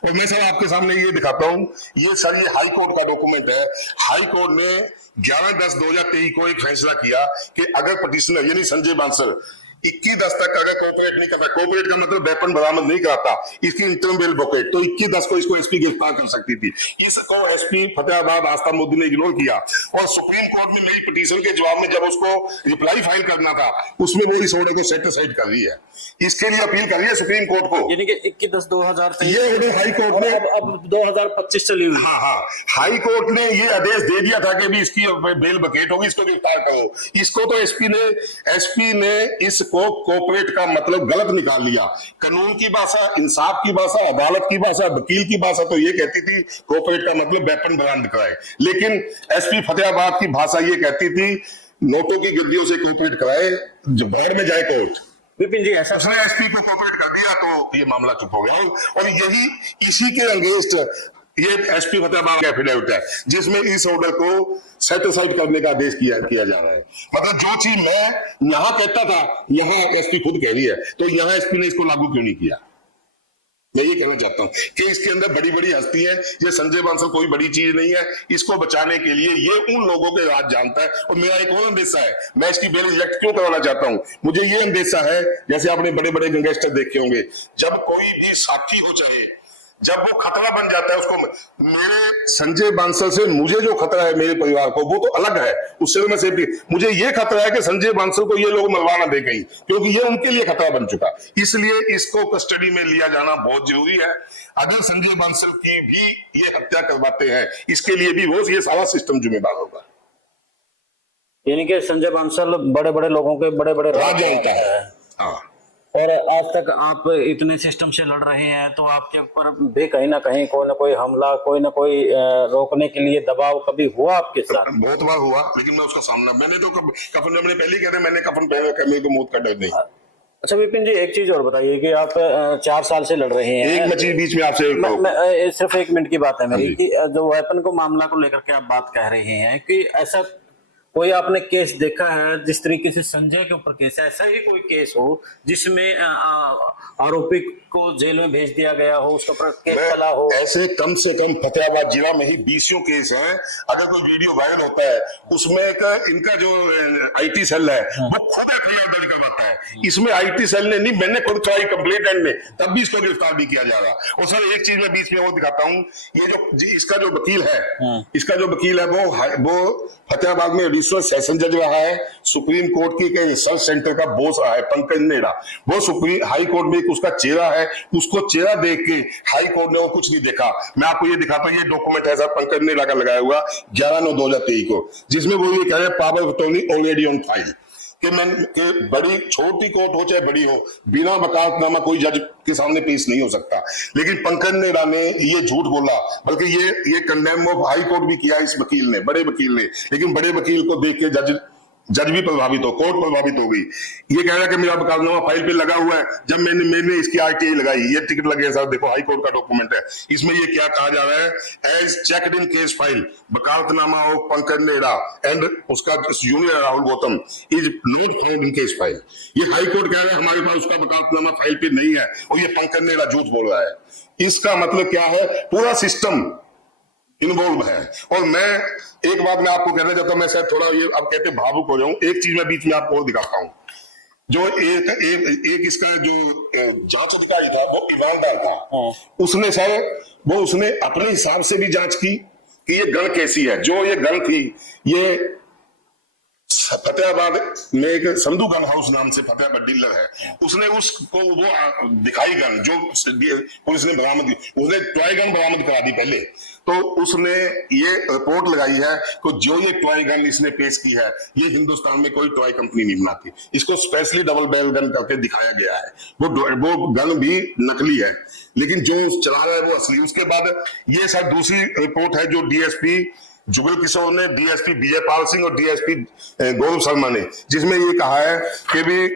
और मैं सर आपके सामने ये दिखाता हूं, ये सर ये हाई कोर्ट का डॉक्यूमेंट है। हाई कोर्ट ने 11/10/2023 को एक फैसला किया कि अगर पिटिशनर यानी संजय बंसल 21/10 तक अगर कोऑपरेट नहीं करता, कोऑपरेट का मतलब वेपन बरामद नहीं कराता, इसकी इंटरम बेल बुकेट, तो 21/10 को इसको एसपी गिरफ्तार कर सकती थी। इसको एसपी फतेहाबाद आस्था मोदी ने इग्नोर किया और सुप्रीम कोर्ट ने मेरी पिटीशन के जवाब में जब उसको रिप्लाई फाइल करना था, उसमें वो इस ऑर्डर को सेट असाइड कर रही है। इसके लिए अपील कर रही है सुप्रीम कोर्ट को, यानी कि 21/10/2023 ये ऑर्डर हाई कोर्ट ने अब 2025 चली हुई। हाँ, हाई कोर्ट ने ये आदेश दे दिया था कि भी इसकी बेल बकेट होगी, इसको गिरफ्तार करो। इसको तो एसपी ने इसको कोऑपरेट का मतलब गलत निकाल लिया। कानून की भाषा, इंसाफ की भाषा, अदालत की भाषा, वकील की भाषा तो ये कहती थी कोऑपरेट का मतलब वेपन बरामद कराए, लेकिन एसपी फतेहाबाद की भाषा ये कहती थी नोटों की गद्दियों से कोऑपरेट कराए, जो बाहर में जाए कोर्ट। विपिन जी, ऐसा एसपी को कोऑपरेट कर दिया तो ये मामला चुप हो गया। और यही इसी के अगेंस्ट ये एसपी फतेहाबाद एफिडेविट है जिसमें इस ऑर्डर को सेट असाइड करने का आदेश किया जा रहा है। मतलब जो चीज मैं यहां कहता था, यहां एसपी खुद कह रही है, तो यहां एसपी ने इसको लागू क्यों नहीं किया? मैं ये कहना चाहता हूं कि इसके अंदर बड़ी बड़ी हस्ती है। ये संजय बंसल कोई बड़ी चीज नहीं है। इसको बचाने के लिए ये उन लोगों के राज जानता है। और मेरा एक और अंदेशा है, मैं इसकी बेल रिजेक्ट क्यों करवाना चाहता हूं, मुझे ये अंदेशा है, जैसे आपने बड़े बड़े गैंगस्टर देखे होंगे, जब कोई भी साथी हो चाहे, जब वो खतरा बन जाता है उसको, मेरे संजय बंसल से मुझे जो खतरा है मेरे परिवार को वो तो अलग है, उससे तो मैं सेफ्टी, मुझे ये खतरा है कि संजय बंसल को ये लोग मरवा ना दे कहीं, क्योंकि ये उनके लिए खतरा बन चुका। इसलिए इसको कस्टडी में लिया जाना बहुत जरूरी है। अगर संजय बंसल की भी ये हत्या करवाते हैं, इसके लिए भी वो ये सारा सिस्टम जिम्मेदार होगा। यानी कि संजय बंसल बड़े बड़े लोगों के बड़े बड़े राज जानता है। हाँ, और आज तक आप इतने सिस्टम से लड़ रहे हैं, तो आपके ऊपर भी कहीं ना कहीं कोई ना कोई हमला, कोई ना कोई रोकने के लिए दबाव कभी हुआ आपके साथ? बहुत बार हुआ, लेकिन मैं उसका सामना, मैंने तो कफन, मैंने पहले ही कहते मैंने कफन पहने, मेरे को मौत का डर नहीं। अच्छा विपिन जी, एक चीज और बताइए कि आप 4 साल से लड़ रहे हैं। एक चीज बीच में आपसे सिर्फ 1 मिनट की बात है मेरी, कि जो वेपन को मामला को लेकर के आप बात कह रहे हैं कि ऐसा कोई आपने केस देखा है जिस तरीके से संजय के ऊपर केस है, ऐसा ही कोई केस हो जिसमें आरोपी को जेल में भेज दिया गया हो, उसका पर केस चला हो? ऐसे कम से कम फतेहाबाद जिला में ही 20 केस हैं। अगर कोई वीडियो वायरल होता है उसमें इनका जो आईटी सेल है वो खुद एफआईआर दर्ज करवाता है। इसमें आईटी सेल ने नहीं, मैंने खुद कराई कंप्लेंट एंड में, तब भी इसको गिरफ्तार नहीं किया जा रहा। और सर एक चीज मैं बीच में वो दिखाता हूँ, ये जो इसका जो वकील है वो फतेहाबाद में एडिशनल सेशन जज रहा है, सुप्रीम कोर्ट की रिसर्च सेंटर का बॉस रहा है पंकज नेड़ा, वो सुप्रीम हाई कोर्ट में उसका चेहरा है, उसको चेहरा देख के हाई कोर्ट ने वो कुछ नहीं देखा। मैं आपको ये दिखाता हूँ, ये डॉक्यूमेंट है सर पंकज नेड़ा का लगाया हुआ 11/9/2023 को, जिसमें वो ये कह रहे हैं power of attorney already on file, कि बड़ी छोटी कोर्ट हो चाहे बड़ी हो, बिना वकालतनामा कोई जज के सामने पेश नहीं हो सकता। लेकिन पंकज नेड़ा ने ये झूठ बोला, बल्कि ये कंडेम ऑफ हाई कोर्ट भी किया इस वकील ने, बड़े वकील ने, लेकिन बड़े वकील को देख के जज भी प्रभावित हो, कोर्ट प्रभावित हो गई। ये कह रहा है कि मेरा वकालतनामा फाइल पे लगा हुआ है, जब मैंने इसकी आरटीआई लगाई, ये टिकट लगे साहब, देखो हाई कोर्ट का डॉक्यूमेंट है, इसमें ये क्या कहा जा रहा है, as checked in case file वकालतनामा ऑफ पंकज नेड़ा एंड उसका junior Rahul Gautam is not found in case file. ये हाई कोर्ट कह रहा है हमारे पास उसका वकालतनामा फाइल पे नहीं है, और ये पंकज नेड़ा झूठ बोल रहा है। इसका मतलब क्या है, पूरा सिस्टम इन्वॉल्व है। और मैं एक बात मैं आपको कहना चाहता हूं, मैं शायद थोड़ा ये अब कहते भावुक हो जाऊं, एक चीज मैं बीच में आपको दिखाता हूं। जो एक इसका जो जांच अधिकारी था वो ईमानदार था, उसने अपने हिसाब से भी जांच की कि ये गन कैसी है। जो ये गन थी, ये फतेहाबाद में एक संधू गन हाउस नाम से फतेहाबाद डीलर है, उसने उसको वो दिखाई गन जो पुलिस ने बरामद की, उसने टॉय गन बरामद करा दी पहले। तो उसने ये रिपोर्ट लगाई है कि जो ये टॉय गन इसने पेश की है, ये हिंदुस्तान में कोई टॉय कंपनी नहीं बनाती, इसको स्पेशली डबल बैरल गन करके दिखाया गया है। वो गन भी नकली है, लेकिन जो चला रहा है वो असली। उसके बाद ये सर दूसरी रिपोर्ट है जो डीएसपी जुगल किशोर ने, डीएसपी विजय पाल सिंह और डीएसपी गौरव शर्मा ने, जिसमें ये कहा है कि भी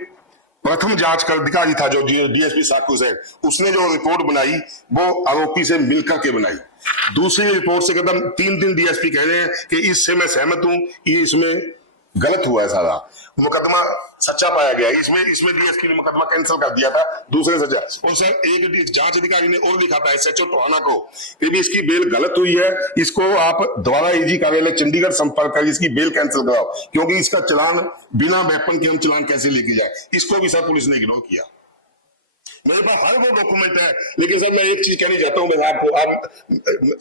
प्रथम जांच कर अधिकारी था जो डीएसपी साकू से, उसने जो रिपोर्ट बनाई वो आरोपी से मिलकर के बनाई। दूसरी रिपोर्ट से कदम 3 डीएसपी कह रहे हैं कि इससे मैं सहमत हूं, ये इसमें गलत हुआ है, सारा मुकदमा सच्चा पाया गया। इसमें डीएसपी ने मुकदमा कैंसिल कर दिया था दूसरे सजा। और सर एक जांच अधिकारी ने और लिखा था एसएचओ टोहाना को कि भी इसकी बेल गलत हुई है, इसको आप दोबारा एजी कार्यालय चंडीगढ़ संपर्क कर इसकी बेल कैंसिल कराओ, क्योंकि इसका चलान बिना वेपन के हम चलान कैसे लेके जाए। इसको भी सर पुलिस ने इग्नोर किया। मेरे पास हर वो डॉक्यूमेंट है, लेकिन सर मैं एक चीज कहनी चाहता हूँ, मैं आपको आप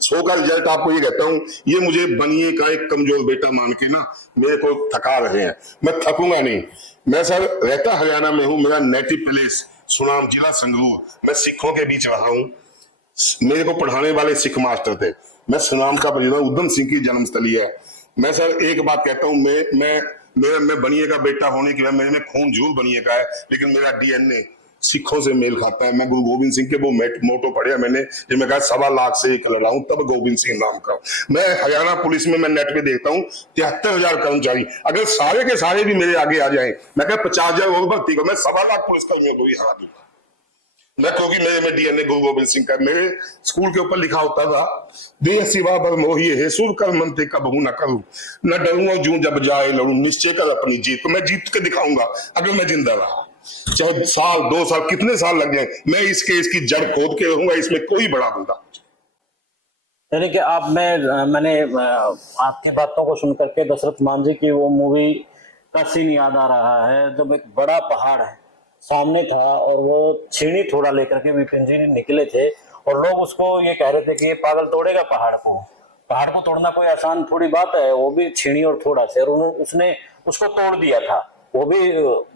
100 का रिजल्ट आपको ये कहता हूँ, ये मुझे बनिए का एक कमजोर बेटा मान के ना मेरे को थका रहे हैं। मैं थकूंगा नहीं। मैं सर रहता हरियाणा में हूँ, मेरा नेटिव प्लेस सुनाम, जिला संगरूर। मैं सिखों के बीच रहा हूँ, मेरे को पढ़ाने वाले सिख मास्टर थे। मैं सुनाम का परिवार उधम सिंह की जन्मस्थली है। मैं सर एक बात कहता हूँ, मैं बनिए का बेटा होने की वजह मेरे में खून जरूर बनिए का है, लेकिन मेरा डीएनए सिखों से मेल खाता है। मैं गुरु गोविंद सिंह के वो मोटो पढ़े मैंने, जिनमें कहा 1.25 लाख से एक लड़ाऊं तब गोविंद सिंह नाम का। मैं हरियाणा पुलिस में मैं नेट पे देखता हूँ 73,000 कर्मचारी, अगर सारे के सारे भी मेरे आगे आ जाएं, मैं कहा 50,000 और भर्ती को मैं 1.25 लाख पुलिस कर्मियों को भी हरा दूंगा। मैं क्योंकि मेरे में डीएनए गुरु गोविंद सिंह का। मेरे स्कूल के ऊपर लिखा होता था, देह सिवा बर मोहिए है सुर कर मनते कबहू न करूं, न डरूंगा जूं जब जाए लड़ूं, निश्चय कर अपनी जीत। तो मैं जीत के दिखाऊंगा अगर मैं जिंदा रहा, चाहे 1-2 साल कितने साल लग जाए, मैं इस केस की जड़ खोद के रहूंगा, इसमें कोई बड़ा बंदा। यानी कि मैंने आपकी बातों को सुन करके दशरथ मांझी की वो मूवी का सीन याद आ रहा है, जब एक बड़ा पहाड़ है सामने था और वो छीनी थोड़ा लेकर के विपिन जी निकले थे, और लोग उसको ये कह रहे थे कि ये पागल तोड़ेगा पहाड़ को तोड़ना कोई आसान थोड़ी बात है, वो भी छीनी और थोड़ा से, और उसने उसको तोड़ दिया था। वो भी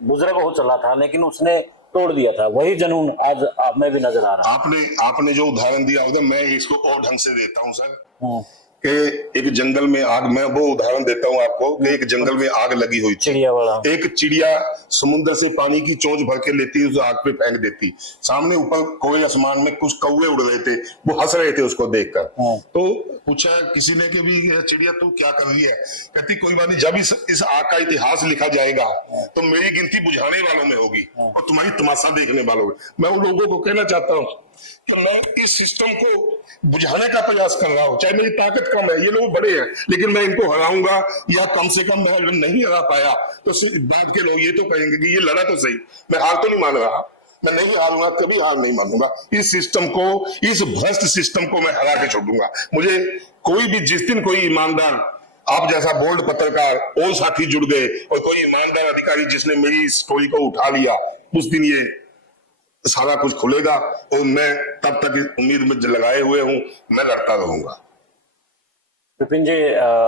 बुजुर्ग हो चला था, लेकिन उसने तोड़ दिया था। वही जुनून आज आप में भी नजर आ रहा है। आपने जो उदाहरण दिया उधर, मैं इसको और ढंग से देता हूँ सर, कि एक जंगल में आग, मैं वो उदाहरण देता हूँ आपको कि एक जंगल में आग लगी हुई थी, चिड़िया वाला। एक चिड़िया समुद्र से पानी की चोंच भर के लेती, उस आग पे फेंक देती। सामने ऊपर कोई आसमान में कुछ कौवे उड़ रहे थे, वो हंस रहे थे उसको देखकर। तो पूछा किसी ने कि भी चिड़िया तू क्या कर रही है? कहती कोई बात नहीं, जब इस आग का इतिहास लिखा जाएगा तो मेरी गिनती बुझाने वालों में होगी और तुम्हारी तमाशा देखने वालों में। मैं उन लोगों को कहना चाहता हूँ कि मैं इस सिस्टम को बुझाने का प्रयास कर रहा हूं, चाहे मेरी ताकत कम है, ये लोग बड़े हैं, लेकिन मैं इनको हराऊंगा, या कम से कम मैं नहीं हरा पाया तो बाद के लोग ये तो कहेंगे कि ये लड़ा तो सही। मैं हार तो नहीं मान रहा, मैं नहीं हारूंगा, कभी हार नहीं मानूंगा। इस सिस्टम को, इस भ्रष्ट सिस्टम को मैं हरा के छोड़ूंगा। मुझे कोई भी, जिस दिन कोई ईमानदार आप जैसा बोल्ड पत्रकार और साथी जुड़ गए और कोई ईमानदार अधिकारी जिसने मेरी स्टोरी को उठा लिया, उस दिन ये सारा कुछ खुलेगा और मैं तब तक उम्मीद में लगाए हुए हूं, मैं लड़ता रहूंगा। विपिन जी,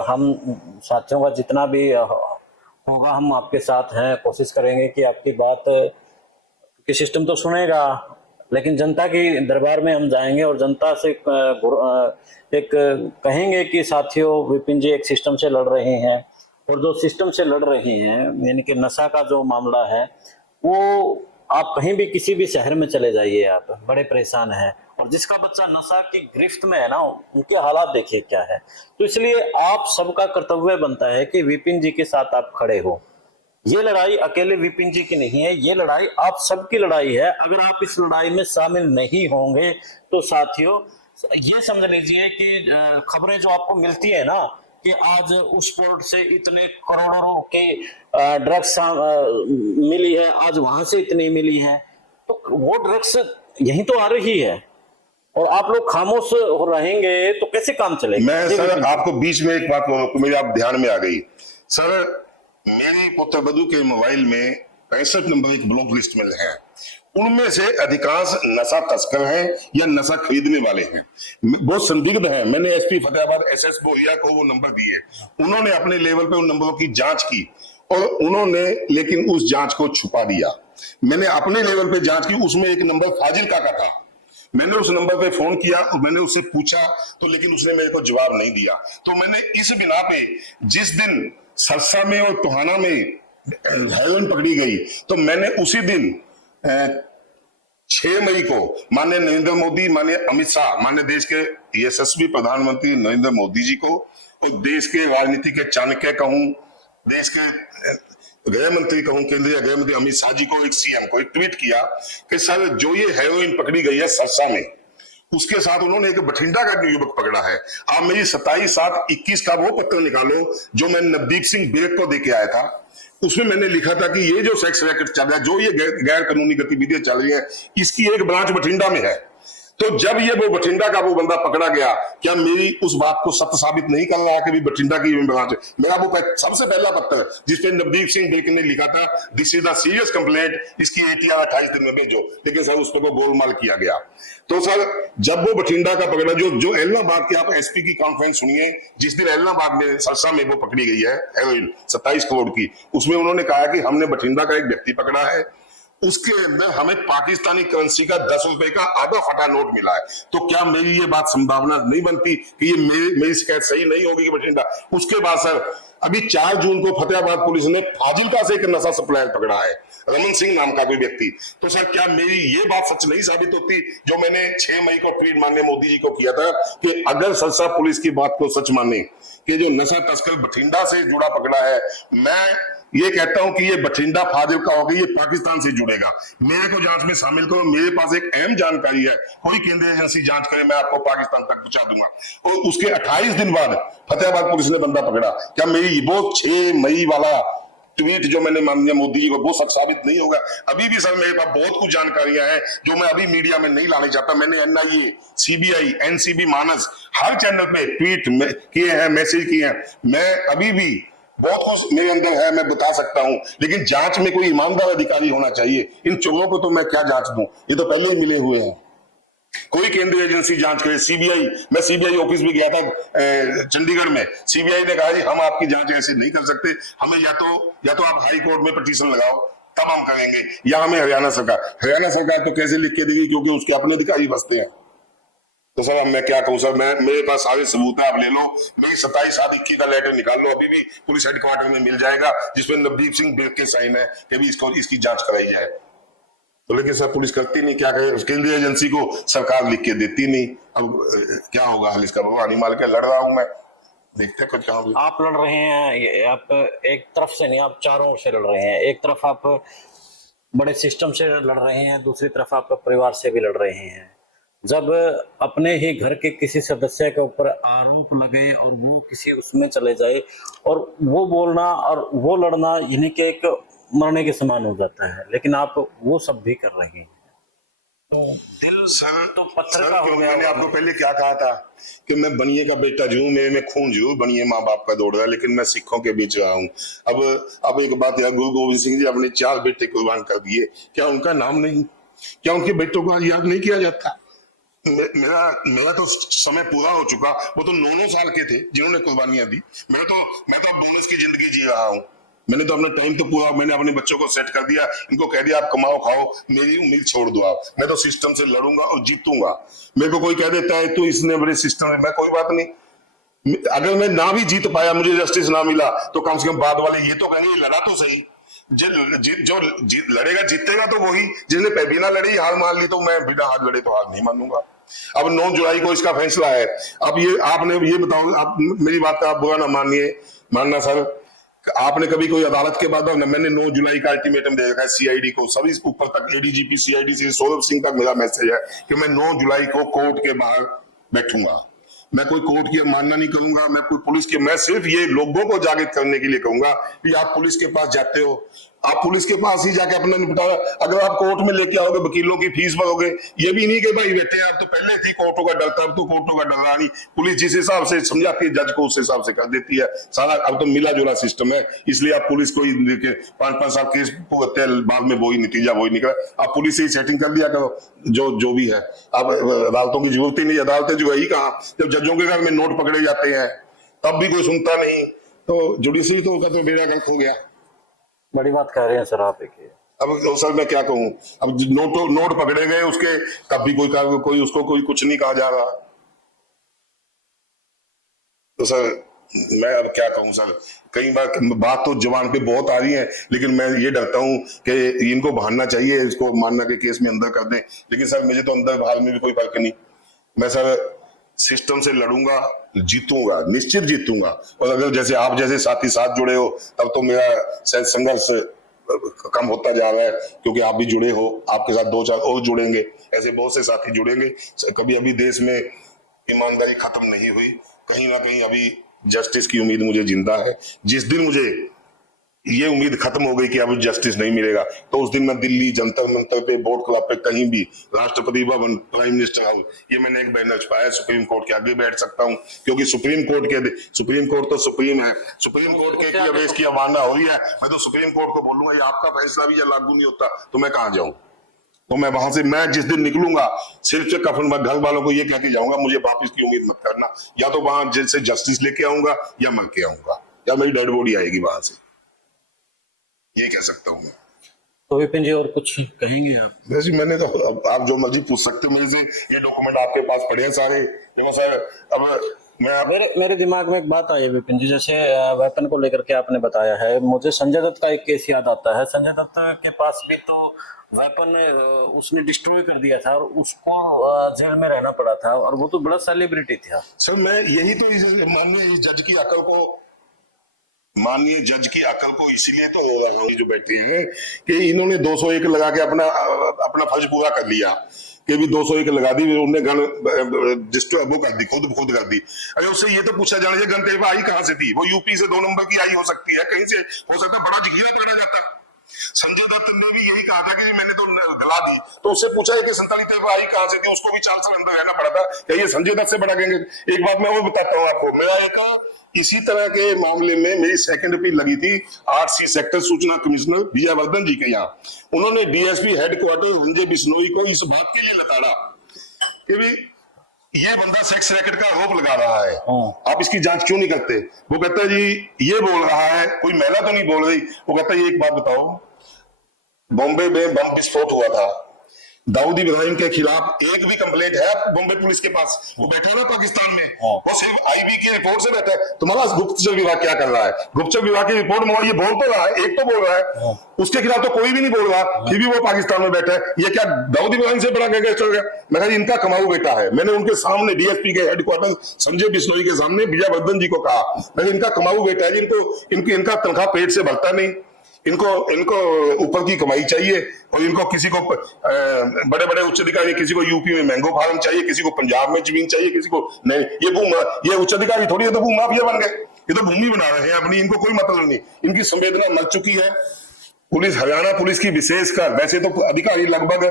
हम साथियों का जितना भी होगा हम आपके साथ हैं, कोशिश करेंगे कि आपकी बात कि सिस्टम तो सुनेगा, लेकिन जनता की दरबार में हम जाएंगे और जनता से एक कहेंगे कि साथियों विपिन जी एक सिस्टम से लड़ रहे हैं, और जो सिस्टम से लड़ रहे हैं यानी कि नशा का जो मामला है, वो आप कहीं भी किसी भी शहर में चले जाइए, आप बड़े परेशान हैं, और जिसका बच्चा नशा की गिरफ्त में है ना, उनके हालात देखिए क्या है। तो इसलिए आप सबका कर्तव्य बनता है कि विपिन जी के साथ आप खड़े हो। ये लड़ाई अकेले विपिन जी की नहीं है, ये लड़ाई आप सबकी लड़ाई है। अगर आप इस लड़ाई में शामिल नहीं होंगे तो साथियों ये समझ लीजिए कि खबरें जो आपको मिलती है ना कि आज उस पोर्ट से इतने करोड़ों के ड्रग्स मिली है, आज वहां से इतनी मिली है, तो वो ड्रग्स यहीं तो आ रही है और आप लोग खामोश रहेंगे तो कैसे काम चलेगा। मैं सर आपको बीच में एक बात मेरे आप ध्यान में आ गई सर, मेरी पुत्रवधू के मोबाइल में 65 नंबर एक ब्लॉक लिस्ट में है, उनमें से अधिकांश नशा तस्कर हैं या नशा खरीदने वाले हैं, बहुत संदिग्ध हैं। मैंने एसपी फतेहाबाद एसएस बोरिया को वो नंबर दिए, उन्होंने अपने लेवल पे उन नंबरों की जांच की और उन्होंने लेकिन उस जांच को छुपा दिया। मैंने अपने लेवल पे जांच की, उसमें एक नंबर फाजिलका का था। मैंने उस नंबर पे फोन किया और मैंने उससे पूछा तो लेकिन उसने मेरे को जवाब नहीं दिया। तो मैंने इस बिना पे जिस दिन सरसा में और टोहाना में हेरोइन पकड़ी गई तो मैंने उसी दिन 6 मई को माननीय नरेंद्र मोदी, माननीय अमित शाह, माननीय देश के यशस्वी प्रधानमंत्री नरेंद्र मोदी जी को और देश के राजनीति के चाणक्य कहूं, देश के गृह मंत्री कहूं, केंद्रीय गृह मंत्री अमित शाह जी को, एक सीएम को एक ट्वीट किया कि सर जो ये हेरोइन पकड़ी गई है सरसा में, उसके साथ उन्होंने एक बठिंडा का युवक पकड़ा है। आप मेरी 27/7/21 का वो पत्र निकालो जो मैं नवदीप सिंह बेग को देके आया था। उसमें मैंने लिखा था कि ये जो सेक्स रैकेट चल रहा है, जो ये गैर कानूनी गतिविधियां चल रही है, इसकी एक ब्रांच बठिंडा में है। तो जब ये वो बठिंडा का वो बंदा पकड़ा गया, क्या मेरी उस बात को सत्य साबित नहीं कर रहा है कि भी बठिंडा की ब्रांच है? मेरा वो सबसे पहला पत्र जिसपे नवदीप सिंह बिल्क ने लिखा था, this is the serious complaint, इसकी एटीआर 28 दिन में भेजो, लेकिन सर उस पर गोलमाल किया गया। तो सर जब वो बठिंडा का पकड़ा, जो एलनाबाद की आप एसपी की कॉन्फ्रेंस सुनिए, जिस दिन एलनाबाद में सरसा में वो पकड़ी गई है हेरोइन 27 करोड़ की, उसमें उन्होंने कहा कि हमने बठिंडा का एक व्यक्ति पकड़ा है, उसके अंदर हमें पाकिस्तानी करेंसी का 10 रुपए का आधा फटा नोट मिला है। तो क्या मेरी ये बात संभावना नहीं बनती कि ये मेरी शिकायत सही नहीं होगी कि बठिंडा? उसके बाद सर अभी 4 जून को फतेहाबाद पुलिस ने फाजिलका से एक नशा सप्लायर पकड़ा है, रमन सिंह नाम का कोई व्यक्ति। तो सर क्या मेरी ये बात सच नहीं साबित होती जो मैंने 6 मई को ट्वीट माननीय मोदी जी को किया था कि अगर सरसा पुलिस की बात को सच माने कि जो नशा तस्कर बठिंडा से जुड़ा पकड़ा है, मैं ये कहता हूं कि ये बठिंडा फाजिलका होगा, ये पाकिस्तान से जुड़ेगा। मेरे को जांच में शामिल करो, मेरे पास एक अहम जानकारी है, कोई केंद्रीय एजेंसी जांच करे, मैं आपको पाकिस्तान तक पहुंचा दूंगा। और उसके 28 दिन बाद फतेहाबाद पुलिस ने बंदा पकड़ा। क्या मेरी वो 6 मई वाला ट्वीट जो मैंने माननीय मोदी जी को, वो सच साबित नहीं होगा? अभी भी सर मेरे पास बहुत कुछ जानकारियां हैं जो मैं अभी मीडिया में नहीं लाने चाहता। मैंने एनआईए, सीबीआई, एनसीबी, मानस हर चैनल पे ट्वीट किए हैं, मैसेज किए हैं। मैं अभी भी बहुत कुछ मेरे अंदर है, मैं बता सकता हूं, लेकिन जांच में कोई ईमानदार अधिकारी होना चाहिए। इन चोरों को तो मैं क्या जांच दूं, ये तो पहले ही मिले हुए हैं। कोई केंद्रीय एजेंसी जांच करे, सीबीआई, मैं सीबीआई ऑफिस में गया था चंडीगढ़ में, सीबीआई ने कहा जी हम आपकी जांच ऐसे नहीं कर सकते, हमें या तो आप हाई कोर्ट में पिटीशन लगाओ तब हम करेंगे, या हमें हरियाणा सरकार तो कैसे लिख के देगी, क्योंकि उसके अपने अधिकारी बसते हैं। तो सर अब मैं क्या कहूं सर, मेरे पास सारे सबूत है, आप ले लो। मेरी 27/7/21 का लेटर निकाल लो, अभी भी पुलिस हेडक्वार्टर में मिल जाएगा, जिसमें नवदीप सिंह बिल्क के साइन है कि भी इसकी जांच कराई जाए। तो लेकिन सर पुलिस करती नहीं, क्या करे, केंद्रीय एजेंसी को सरकार लिख के देती नहीं। अब क्या होगा हाल इसका, भगवान माल के लड़ रहा हूं मैं, देखते कुछ क्या होगा। आप लड़ रहे हैं, आप एक तरफ से नहीं, आप चारों ओर से लड़ रहे हैं। एक तरफ आप बड़े सिस्टम से लड़ रहे हैं, दूसरी तरफ आप परिवार से भी लड़ रहे हैं। जब अपने ही घर के किसी सदस्य के ऊपर आरोप लगे और वो किसी उसमें चले जाए और वो बोलना और वो लड़ना यानी कि एक मरने के समान हो जाता है, लेकिन आप वो सब भी कर रहे हैं। दिल सर तो पत्थर का हो गया। मैंने आपको पहले क्या कहा था कि मैं बनिए का बेटा जरूर, मेरे में खून जरूर बनिए माँ बाप का दौड़ रहा है, लेकिन मैं सिखों के बीच रहा हूँ। अब एक बात है, गुरु गोविंद सिंह जी अपने 4 बेटे कुर्बान कर दिए, क्या उनका नाम नहीं, क्या उनके बेटों को याद नहीं किया जाता? मेरा तो समय पूरा हो चुका, वो तो 9 साल के थे जिन्होंने कुर्बानियां दी। मैं तो अब बोनस की जिंदगी जी रहा हूँ। मैंने तो अपना टाइम तो पूरा, मैंने अपने बच्चों को सेट कर दिया, इनको कह दिया आप कमाओ खाओ, मेरी उम्मीद छोड़ दो आप। मैं तो सिस्टम से लड़ूंगा और जीतूंगा। मेरे को कोई कह देता है तो इसने बड़े सिस्टम है, मैं कोई बात नहीं, अगर मैं ना भी जीत पाया, मुझे जस्टिस ना मिला, तो कम से कम बाद वाले ये तो कहेंगे लड़ा तो सही। जो लड़ेगा जीतेगा तो वही, जिसने बिना लड़ी हार मान ली, तो मैं बिना हार लड़े तो हार नहीं मानूंगा। अब 9 जुलाई को इसका फैसला है। अब ये आपने ये बताओ, आप मेरी बात का आप बुरा ना मानना सर, आपने कभी कोई अदालत के बाद, मैंने 9 जुलाई का अल्टीमेटम दे रखा है सीआईडी को, सभी ऊपर तक, एडीजीपी सीआईडी से सौरभ सिंह तक मेरा मैसेज है कि मैं 9 जुलाई को कोर्ट के बाहर बैठूंगा। मैं कोई कोर्ट की मानना नहीं करूंगा, मैं कोई पुलिस के, मैं सिर्फ ये लोगों को जागृत करने के लिए कहूंगा कि आप पुलिस के पास जाते हो, आप पुलिस के पास ही जाके अपना निपटारा, अगर आप कोर्ट में लेके आओगे वकीलों की फीस भरोगे, ये भी नहीं कि भाई बेटे यार तो पहले थी कोर्टों का डर था, अब तो कोर्टों का डर रहा नहीं, पुलिस जिस हिसाब से समझाती है जज को उस हिसाब से कर देती है सारा। अब तो मिला जुला सिस्टम है, इसलिए आप पुलिस को ही 5-5 साल केस भुगतते हैं, बाद में वही नतीजा वही निकला। आप पुलिस से ही सेटिंग कर दिया करो जो भी है। अब अदालतों की जरूरत ही नहीं, अदालतें जो है ही कहाँ, जब जजों के घर में नोट पकड़े जाते हैं तब भी कोई सुनता नहीं, तो जुडिशरी तो बेड़ा गलत हो गया। बड़ी बात कह रहे हैं सर आप। एक अब सर मैं क्या कहूं, अब नोट पकड़े गए उसके, तब भी कोई उसको कोई कुछ नहीं कहा जा रहा। तो सर मैं अब क्या कहूं सर, कई बार बात तो जवान पे बहुत आ रही है, लेकिन मैं ये डरता हूं कि इनको बहाना चाहिए, इसको मानना के केस में अंदर कर दें, लेकिन सर मुझे तो अंदर बाहर में भी कोई फर्क नहीं। मैं सर सिस्टम से लड़ूंगा, जीतूंगा, निश्चित जीतूंगा। और अगर जैसे आप जैसे साथी साथ जुड़े हो तब तो मेरा शायद संघर्ष कम होता जा रहा है, क्योंकि आप भी जुड़े हो, आपके साथ 2-4 और जुड़ेंगे, ऐसे बहुत से साथी जुड़ेंगे। कभी अभी देश में ईमानदारी खत्म नहीं हुई, कहीं ना कहीं अभी जस्टिस की उम्मीद मुझे जिंदा है। जिस दिन मुझे ये उम्मीद खत्म हो गई कि अब जस्टिस नहीं मिलेगा, तो उस दिन मैं दिल्ली जंतर मंतर पे, बोर्ड क्लब पे, कहीं भी, Rashtrapati Bhavan, prime minister house, ये मैंने एक बैनर छपाया, सुप्रीम कोर्ट के आगे बैठ सकता हूँ, क्योंकि सुप्रीम कोर्ट तो सुप्रीम है, सुप्रीम कोर्ट के अवेश की अवमानना हो रही है। मैं तो सुप्रीम कोर्ट को बोलूंगा ये आपका फैसला भी लागू नहीं होता तो मैं कहाँ जाऊं। तो मैं वहां से, मैं जिस दिन निकलूंगा सिर्फ से कफन में घर वालों को ये कह के जाऊंगा मुझे वापिस की उम्मीद मत करना, या तो वहां जैसे जस्टिस लेके आऊंगा या मर के आऊंगा, या मेरी डेड बॉडी आएगी वहां से, ये कह सकता हूँ मैं। तो विपिन जी और कुछ कहेंगे आप? वैसे मैंने तो, आप जो मर्जी पूछ सकते हो मेरे से, ये डॉक्यूमेंट आपके पास पड़े हैं सारे। देखो सर, अब मेरे दिमाग में एक बात आई है विपिन जी, जैसे वेपन को लेकर के आपने बताया है, मुझे संजय दत्त का एक केस याद आता है। संजय दत्त के पास भी तो वेपन उसने डिस्ट्रॉय कर दिया था और उसको जेल में रहना पड़ा था, और वो तो बड़ा सेलिब्रिटी था। सर मैं यही तो माननीय जज की अकल को इसीलिए तो जो बैठी है कि इन्होंने 201 लगा के अपना फर्ज पूरा कर लिया, कि भी 201 लगा दी, उन्होंने गन वो कर दी, खुद कर दी। अरे उससे ये तो पूछा जाना चाहिए गन तेरे पे आई कहां से थी? वो यूपी से 2 नंबर की आई हो सकती है, कहीं से हो सकता है, बड़ा जगीरा पकड़ा जाता। संजय दत्त ने भी यही कहा था कि मैंने तो गला दी, तो उससे पूछा कि 47 तेरे पे आई कहां से थी, उसको भी 4 साल अंदर रहना पड़ा था, क्या ये संजय दत्त से बड़ा गैंग? एक बात मैं और बताता हूँ आपको, मेरा एक इसी तरह के मामले में मेरी सेकंड अपील लगी थी 8C सेक्टर सूचना कमिश्नर विजयवर्धन जी के यहाँ। उन्होंने डीएसपी हेडक्वार्टर संजय बिश्नोई को इस बात के लिए लताड़ा कि भी ये बंदा सेक्स रैकेट का आरोप लगा रहा है, आप इसकी जांच क्यों नहीं करते? वो कहता है जी ये बोल रहा है, कोई महिला तो नहीं बोल रही। वो कहता है ये एक बात बताओ, बॉम्बे में बम विस्फोट हुआ था, दाऊद इब्राहिम के खिलाफ एक भी कंप्लेंट है बॉम्बे पुलिस के पास? वो बैठे ना पाकिस्तान में, वो सिर्फ आईबी की रिपोर्ट से बैठा है। तुम्हारा गुप्तचर विभाग क्या कर रहा है? गुप्तचर विभाग की रिपोर्ट में ये बोल तो रहा है, एक तो बोल रहा है, उसके खिलाफ तो कोई भी नहीं बोल रहा, फिर भी वो पाकिस्तान में बैठा है। ये क्या दाऊद इब्राहिम से बड़ा गैंगस्टर हो गया? मैं इनका कमाऊ बेटा है। मैंने उनके सामने डीएसपी के हेडक्वार्टर संजय बिश्नोई के सामने विजयवर्धन जी को कहा, मैं इनका कमाऊ बेटा है, इनका तनख्वाह पेट से भरता नहीं, इनको ऊपर की कमाई चाहिए, और इनको किसी को बड़े बड़े उच्च अधिकारी, किसी को यूपी में मैंगो फार्म चाहिए, किसी को पंजाब में जमीन चाहिए, किसी को नहीं। ये उच्च अधिकारी थोड़ी है तो भूमि माफिया बन गए, ये तो भूमि बना रहे हैं अपनी, इनको कोई मतलब नहीं, इनकी संवेदना मर चुकी है। पुलिस, हरियाणा पुलिस की विशेषकर, वैसे तो अधिकारी लगभग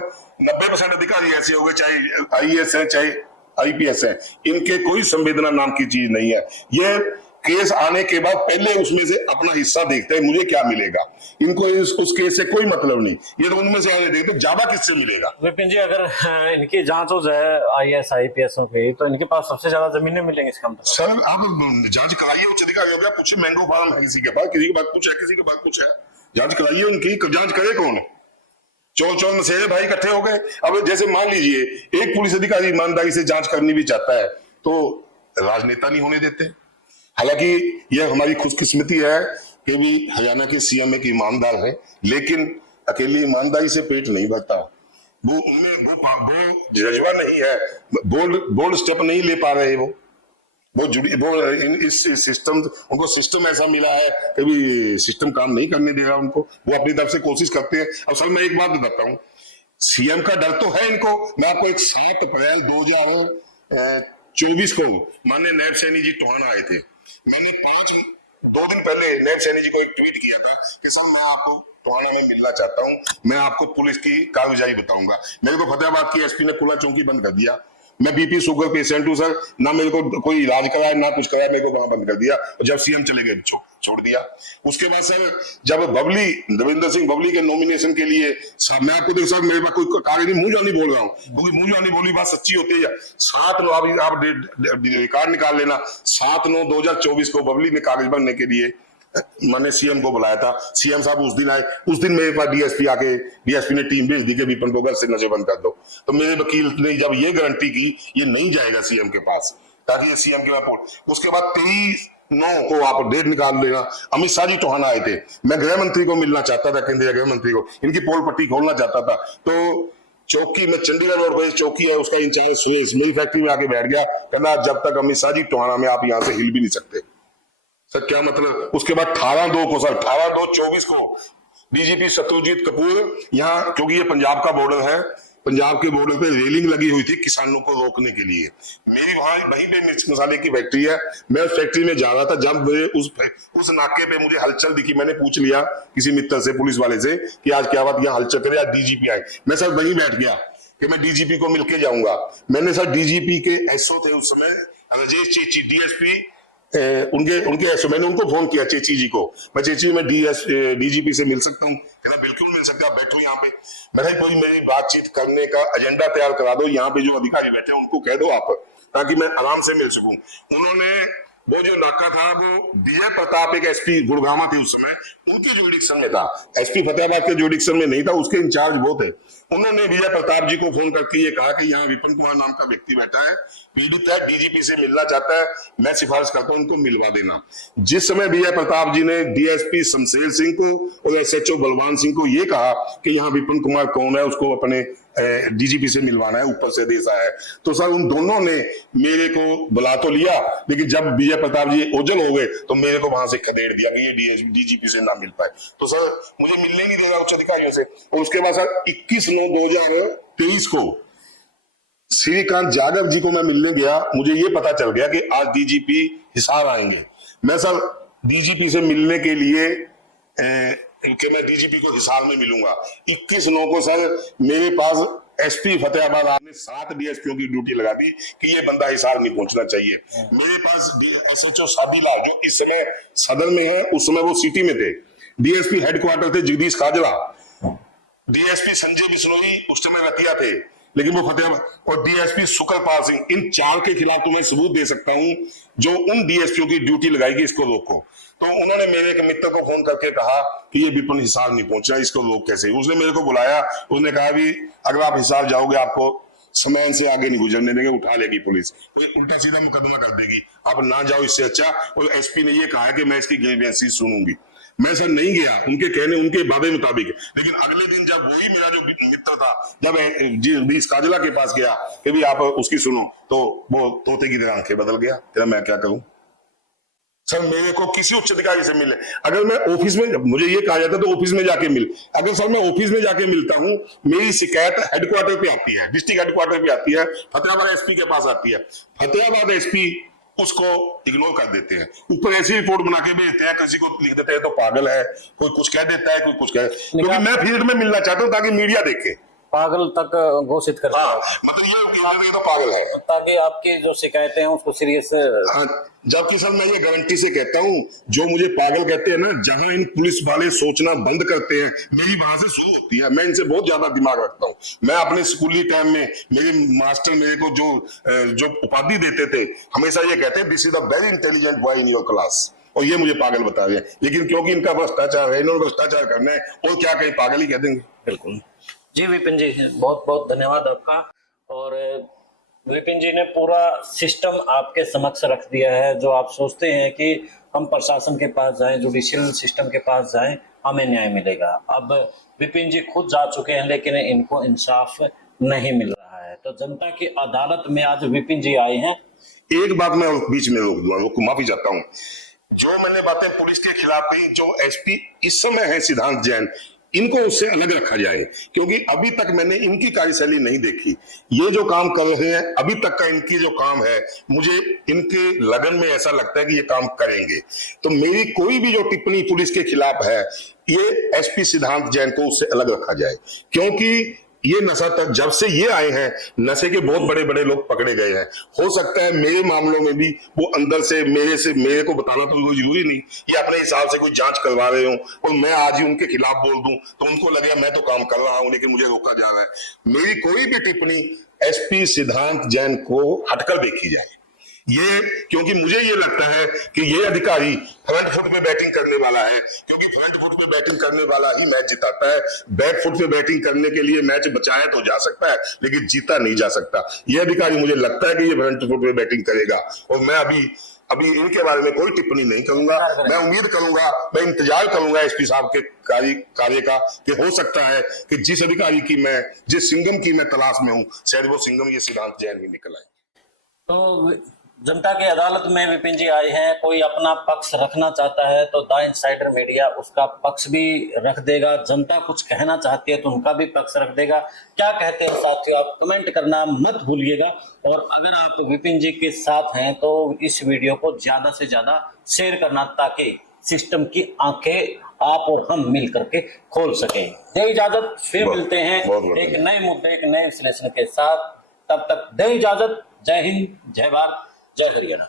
90% अधिकारी ऐसे हो गए, चाहे आईएएस है चाहे आईपीएस है, इनके कोई संवेदना नाम की चीज नहीं है। ये केस आने के बाद पहले उसमें से अपना हिस्सा देखते हैं, मुझे क्या मिलेगा, इनको उस केस से कोई मतलब नहीं, ये तो उनमें से आगे देखते ज्यादा किससे मिलेगा। विपिन जी, अगर इनकी जांच हो जाए आईएएस आईपीएस की, तो इनके पास सबसे ज्यादा जमीनें मिलेंगी इसका मतलब? सर आप जांच कराइए, उच्च अधिकारी हो गया, पूछे मैंगो फार्म है किसी के पास, किसी के पास कुछ है, किसी के पास कुछ है, जांच कराइए उनकी। जांच करे कौन? चोर मसेरे भाई इकट्ठे हो गए। अब जैसे मान लीजिए एक पुलिस अधिकारी ईमानदारी से जांच करनी भी चाहता है तो राजनेता नहीं होने देते। हालांकि यह हमारी खुशकिस्मती है कि भी हरियाणा के सीएम एक ईमानदार है, लेकिन अकेली ईमानदारी से पेट नहीं भरता, वो जज्बा नहीं है, बोल्ड स्टेप नहीं ले पा रहे, इस सिस्टम, उनको सिस्टम ऐसा मिला है कि भी सिस्टम काम नहीं करने देगा उनको, वो अपनी तरफ से कोशिश करते हैं। अब सर मैं एक बात बताता हूँ, सीएम का डर तो है इनको। मैं आपको एक 7 अप्रैल 2024 को माननीय नायब सैनी जी टोहाना आए थे, मैंने 2 दिन पहले नायब सैनी जी को एक ट्वीट किया था कि सर मैं आपको टोहाना में मिलना चाहता हूँ। मैं आपको पुलिस की कारगुजारी बताऊंगा। मेरे को फतेहाबाद की एसपी ने कुला चौकी बंद कर दिया। मैं बीपी शुगर पेशेंट हूँ सर, ना मेरे को कोई इलाज कराया ना कुछ कराया, मेरे को वहां बंद कर दिया। और जब सीएम चले गए छोड़ दिया। उसके बाद सर जब बबली देवेंद्र सिंह बबली के नॉमिनेशन के लिए मैं आपको देख सर मेरे पास कोई कागज नहीं, मुंह जानी बोल रहा हूँ, क्योंकि मुंह जानी बोली बात सच्ची होती है। 7/9 आप रिकॉर्ड निकाल लेना, 7/9/2024 को बबली ने कागज बनने के लिए मैंने सीएम को बुलाया था। सीएम साहब उस दिन आए, उस दिन मेरे पास डीएसपी ने टीम भेज दी कि विपिन को घर से नशेबंद कर दो। तो मेरे वकील ने जब ये गारंटी की ये नहीं जाएगा सीएम के पास, ताकि ये सीएम के पास। उसके बाद 23/9 को आप डेट निकाल देना। अमित शाह जी टोहाना आए थे, मैं गृह मंत्री को मिलना चाहता था, केंद्रीय गृह मंत्री को, इनकी पोल पट्टी खोलना चाहता था। तो चौकी में चंडीगढ़ रोड पर चौकी है, उसका इंचार्ज सुरेश मेरी फैक्ट्री में आके बैठ गया, कहना जब तक अमित शाह जी टोहाना में आप यहाँ से हिल भी नहीं सकते। सर क्या मतलब। उसके बाद 18/2 को सर 18/2/24 को डीजीपी शत्रुजीत कपूर यहाँ, क्योंकि ये पंजाब का बॉर्डर है, पंजाब के बॉर्डर पे रेलिंग लगी हुई थी किसानों को रोकने के लिए। मेरी वहां वहीं पे मिर्च मसाले की फैक्ट्री है, मैं उस फैक्ट्री में जा रहा था। जब उस नाके पे मुझे हलचल दिखी, मैंने पूछ लिया किसी मित्र से, पुलिस वाले से, कि आज क्या बात यहाँ हलचल करे, आज डीजीपी आए। मैं सर वहीं बैठ गया कि मैं डीजीपी को मिलके जाऊंगा। मैंने सर डीजीपी के एसओ थे उस समय, राजेश चेची डीएसपी, उनके एसओ, मैंने उनको फोन किया चेची जी को, मैं चेची मैं डीजीपी से मिल सकता हूँ? कहना बिल्कुल मिल सकता है, बैठो यहाँ पे। मैंने कोई मेरी बातचीत करने का एजेंडा तैयार करा दो, यहाँ पे जो अधिकारी बैठे हैं उनको कह दो आप, ताकि मैं आराम से मिल सकूं। उन्होंने वो जो नाका था वो विजय प्रताप एक एसपी गुड़गामा थे उस समय, उनके जुरिडिक्शन में था, एसपी फतेहाबाद के जुरिडिक्शन में नहीं था, उसके इंचार्ज वो थे। उन्होंने विजय प्रताप जी को फोन करके ये कहा कि यहाँ विपिन कुमार नाम का व्यक्ति बैठा है, पीड़ित है, डीजीपी से मिलना चाहता है, मैं सिफारिश करता हूं उनको मिलवा देना। जिस समय विजय प्रताप जी ने डीएसपी शमशेर सिंह को और एसएचओ बलवान सिंह को ये कहा कि यहाँ विपिन कुमार कौन है, उसको अपने डीजीपी से मिलवाना है, ऊपर से देश आया है, तो सर उन दोनों ने मेरे को बुला तो लिया, लेकिन जब विजय प्रताप जी ओझल हो गए तो मेरे को वहां से खदेड़ दिया कि ये डीजीपी से ना मिल पाए। तो सर मुझे मिलने नहीं देगा उच्च अधिकारियों से। और उसके बाद सर 21/9/2023 को श्रीकांत यादव जी को मैं मिलने गया, मुझे ये पता चल गया कि आज डीजीपी हिसार आएंगे। मैं सर डीजीपी से मिलने के लिए कि मैं डीजीपी को हिसार में मिलूंगा। 21/9 को सर मेरे पास एसपी फतेहाबाद आपने 7 डीएसपीओ की ड्यूटी लगा दी कि ये बंदा हिसार नहीं पहुंचना चाहिए। मेरे पास एसएचओ सादीलाल जो इस समय सदन में है, उस समय वो सिटी में थे। डीएसपी हेडक्वार्टर थे जगदीश काजला, डीएसपी संजय बिश्नोई उस समय रतिया थे, लेकिन वो फतेहाबाद, और डीएसपी सुकरपाल सिंह, इन 4 के खिलाफ तो मैं सबूत दे सकता हूं जो उन डीएसपीओ की ड्यूटी लगाएगी इसको रोको। तो उन्होंने मेरे एक मित्र को फोन करके कहा कि ये विपिन हिसार नहीं पहुंचा, इसको रोक कैसे। उसने मेरे को बुलाया, उसने कहा भी अगर आप हिसार जाओगे आपको समय से आगे नहीं गुजरने देंगे, उठा लेगी पुलिस, कोई उल्टा सीधा मुकदमा कर देगी, आप ना जाओ इससे अच्छा। और एसपी ने ये कहा है कि मैं इसकी ग्रीवेंसेस सुनूंगी। मैं सर नहीं गया उनके कहने, उनके वादे मुताबिक। लेकिन अगले दिन जब वही मेरा जो मित्र था जब जगदीश काजला के पास गया कि भी आप उसकी सुनो, तो वो तोते की तरह आंखें बदल गया, तेरा मैं क्या करूं। सर मेरे को किसी उच्च अधिकारी से मिले, अगर मैं ऑफिस में, मुझे ये कहा जाता है तो ऑफिस में जाके मिल, अगर सर मैं ऑफिस में जाके मिलता हूं, मेरी शिकायत हेडक्वार्टर पे आती है, डिस्ट्रिक्ट हेडक्वार्टर पे आती है, फतेहाबाद एसपी के पास आती है, फतेहाबाद एसपी उसको इग्नोर कर देते हैं, ऊपर ऐसी रिपोर्ट बना के भेजते हैं, किसी को लिख देते हैं तो पागल है, कोई कुछ कह देता है, कोई कुछ कह, क्योंकि मैं फील्ड में मिलना चाहता हूं ताकि मीडिया देखे। पागल तक घोषित कर, हाँ, मतलब ये तो पागल है, ताकि आपकी जो शिकायतें हैं उसको सीरियस। जबकि सर मैं ये गारंटी से कहता हूँ, जो मुझे पागल कहते हैं ना, जहां इन पुलिस वाले सोचना बंद करते हैं मेरी वहां से शुरू होती है। मैं इनसे बहुत ज्यादा दिमाग रखता हूँ। मैं अपने स्कूली टाइम में मेरे मास्टर मेरे को जो उपाधि देते थे, हमेशा ये कहते this is the very intelligent boy in your class, और ये मुझे पागल बता रहे हैं। लेकिन क्योंकि इनका भ्रष्टाचार है, इन्होंने भ्रष्टाचार करना है, और क्या कहीं पागल ही कह देंगे। बिल्कुल जी विपिन जी, बहुत बहुत धन्यवाद आपका। और विपिन जी ने पूरा सिस्टम आपके समक्ष रख दिया है। जो आप सोचते हैं कि हम प्रशासन के पास जाएं, जुडिशियल सिस्टम के पास जाएं, हमें न्याय मिलेगा, अब विपिन जी खुद जा चुके हैं लेकिन इनको इंसाफ नहीं मिल रहा है। तो जनता की अदालत में आज विपिन जी आए हैं। एक बात मैं बीच में रोक दूंगा, माफी चाहता हूँ, जो मैंने बातें पुलिस के खिलाफ कही, जो एसपी इस समय है सिद्धांत जैन, इनको उससे अलग रखा जाए, क्योंकि अभी तक मैंने इनकी कार्यशैली नहीं देखी। ये जो काम कर रहे हैं अभी तक का इनकी जो काम है, मुझे इनके लगन में ऐसा लगता है कि ये काम करेंगे। तो मेरी कोई भी जो टिप्पणी पुलिस के खिलाफ है, ये एसपी सिद्धांत जैन को उससे अलग रखा जाए, क्योंकि ये नशा तक जब से ये आए हैं नशे के बहुत बड़े बड़े लोग पकड़े गए हैं। हो सकता है मेरे मामलों में भी वो अंदर से मेरे को बताना तो कोई जरूरी नहीं, ये अपने हिसाब से कोई जांच करवा रहे हो और मैं आज ही उनके खिलाफ बोल दूं तो उनको लगेगा मैं तो काम कर रहा हूं लेकिन मुझे रोका जा रहा है। मेरी कोई भी टिप्पणी एसपी सिद्धांत जैन को हटकर देखी जाए, ये क्योंकि मुझे ये लगता है कि ये अधिकारी फ्रंट फुट पे बैटिंग करने वाला है, क्योंकि फ्रंट फुट पे बैटिंग करने वाला ही मैच जिताता है। बैक फुट पे बैटिंग करने के लिए मैच बचाया तो जा सकता है लेकिन जीता नहीं जा सकता। ये अधिकारी मुझे लगता है कि ये फ्रंट फुट पे बैटिंग करेगा और मैं अभी इनके बारे में कोई टिप्पणी नहीं करूंगा। मैं उम्मीद करूंगा, मैं इंतजार करूंगा एसपी साहब के कार्य का कि हो सकता है कि जिस अधिकारी की जिस सिंघम की मैं तलाश में हूं शायद वो सिंघम ये सिद्धांत जैन ही निकल आए। तो जनता की अदालत में विपिन जी आए हैं, कोई अपना पक्ष रखना चाहता है तो द इनसाइडर मीडिया उसका पक्ष भी रख देगा, जनता कुछ कहना चाहती है तो उनका भी पक्ष रख देगा। क्या कहते हैं साथियों, आप कमेंट करना मत भूलिएगा और अगर आप विपिन जी के साथ हैं तो इस वीडियो को ज्यादा से ज्यादा शेयर करना ताकि सिस्टम की आंखें आप और हम मिल करके खोल सके। दे इजाजत, फिर मिलते हैं एक नए मुद्दे एक नए विश्लेषण के साथ, तब तक दे इजाजत। जय हिंद, जय भारत, जय हरियाणा।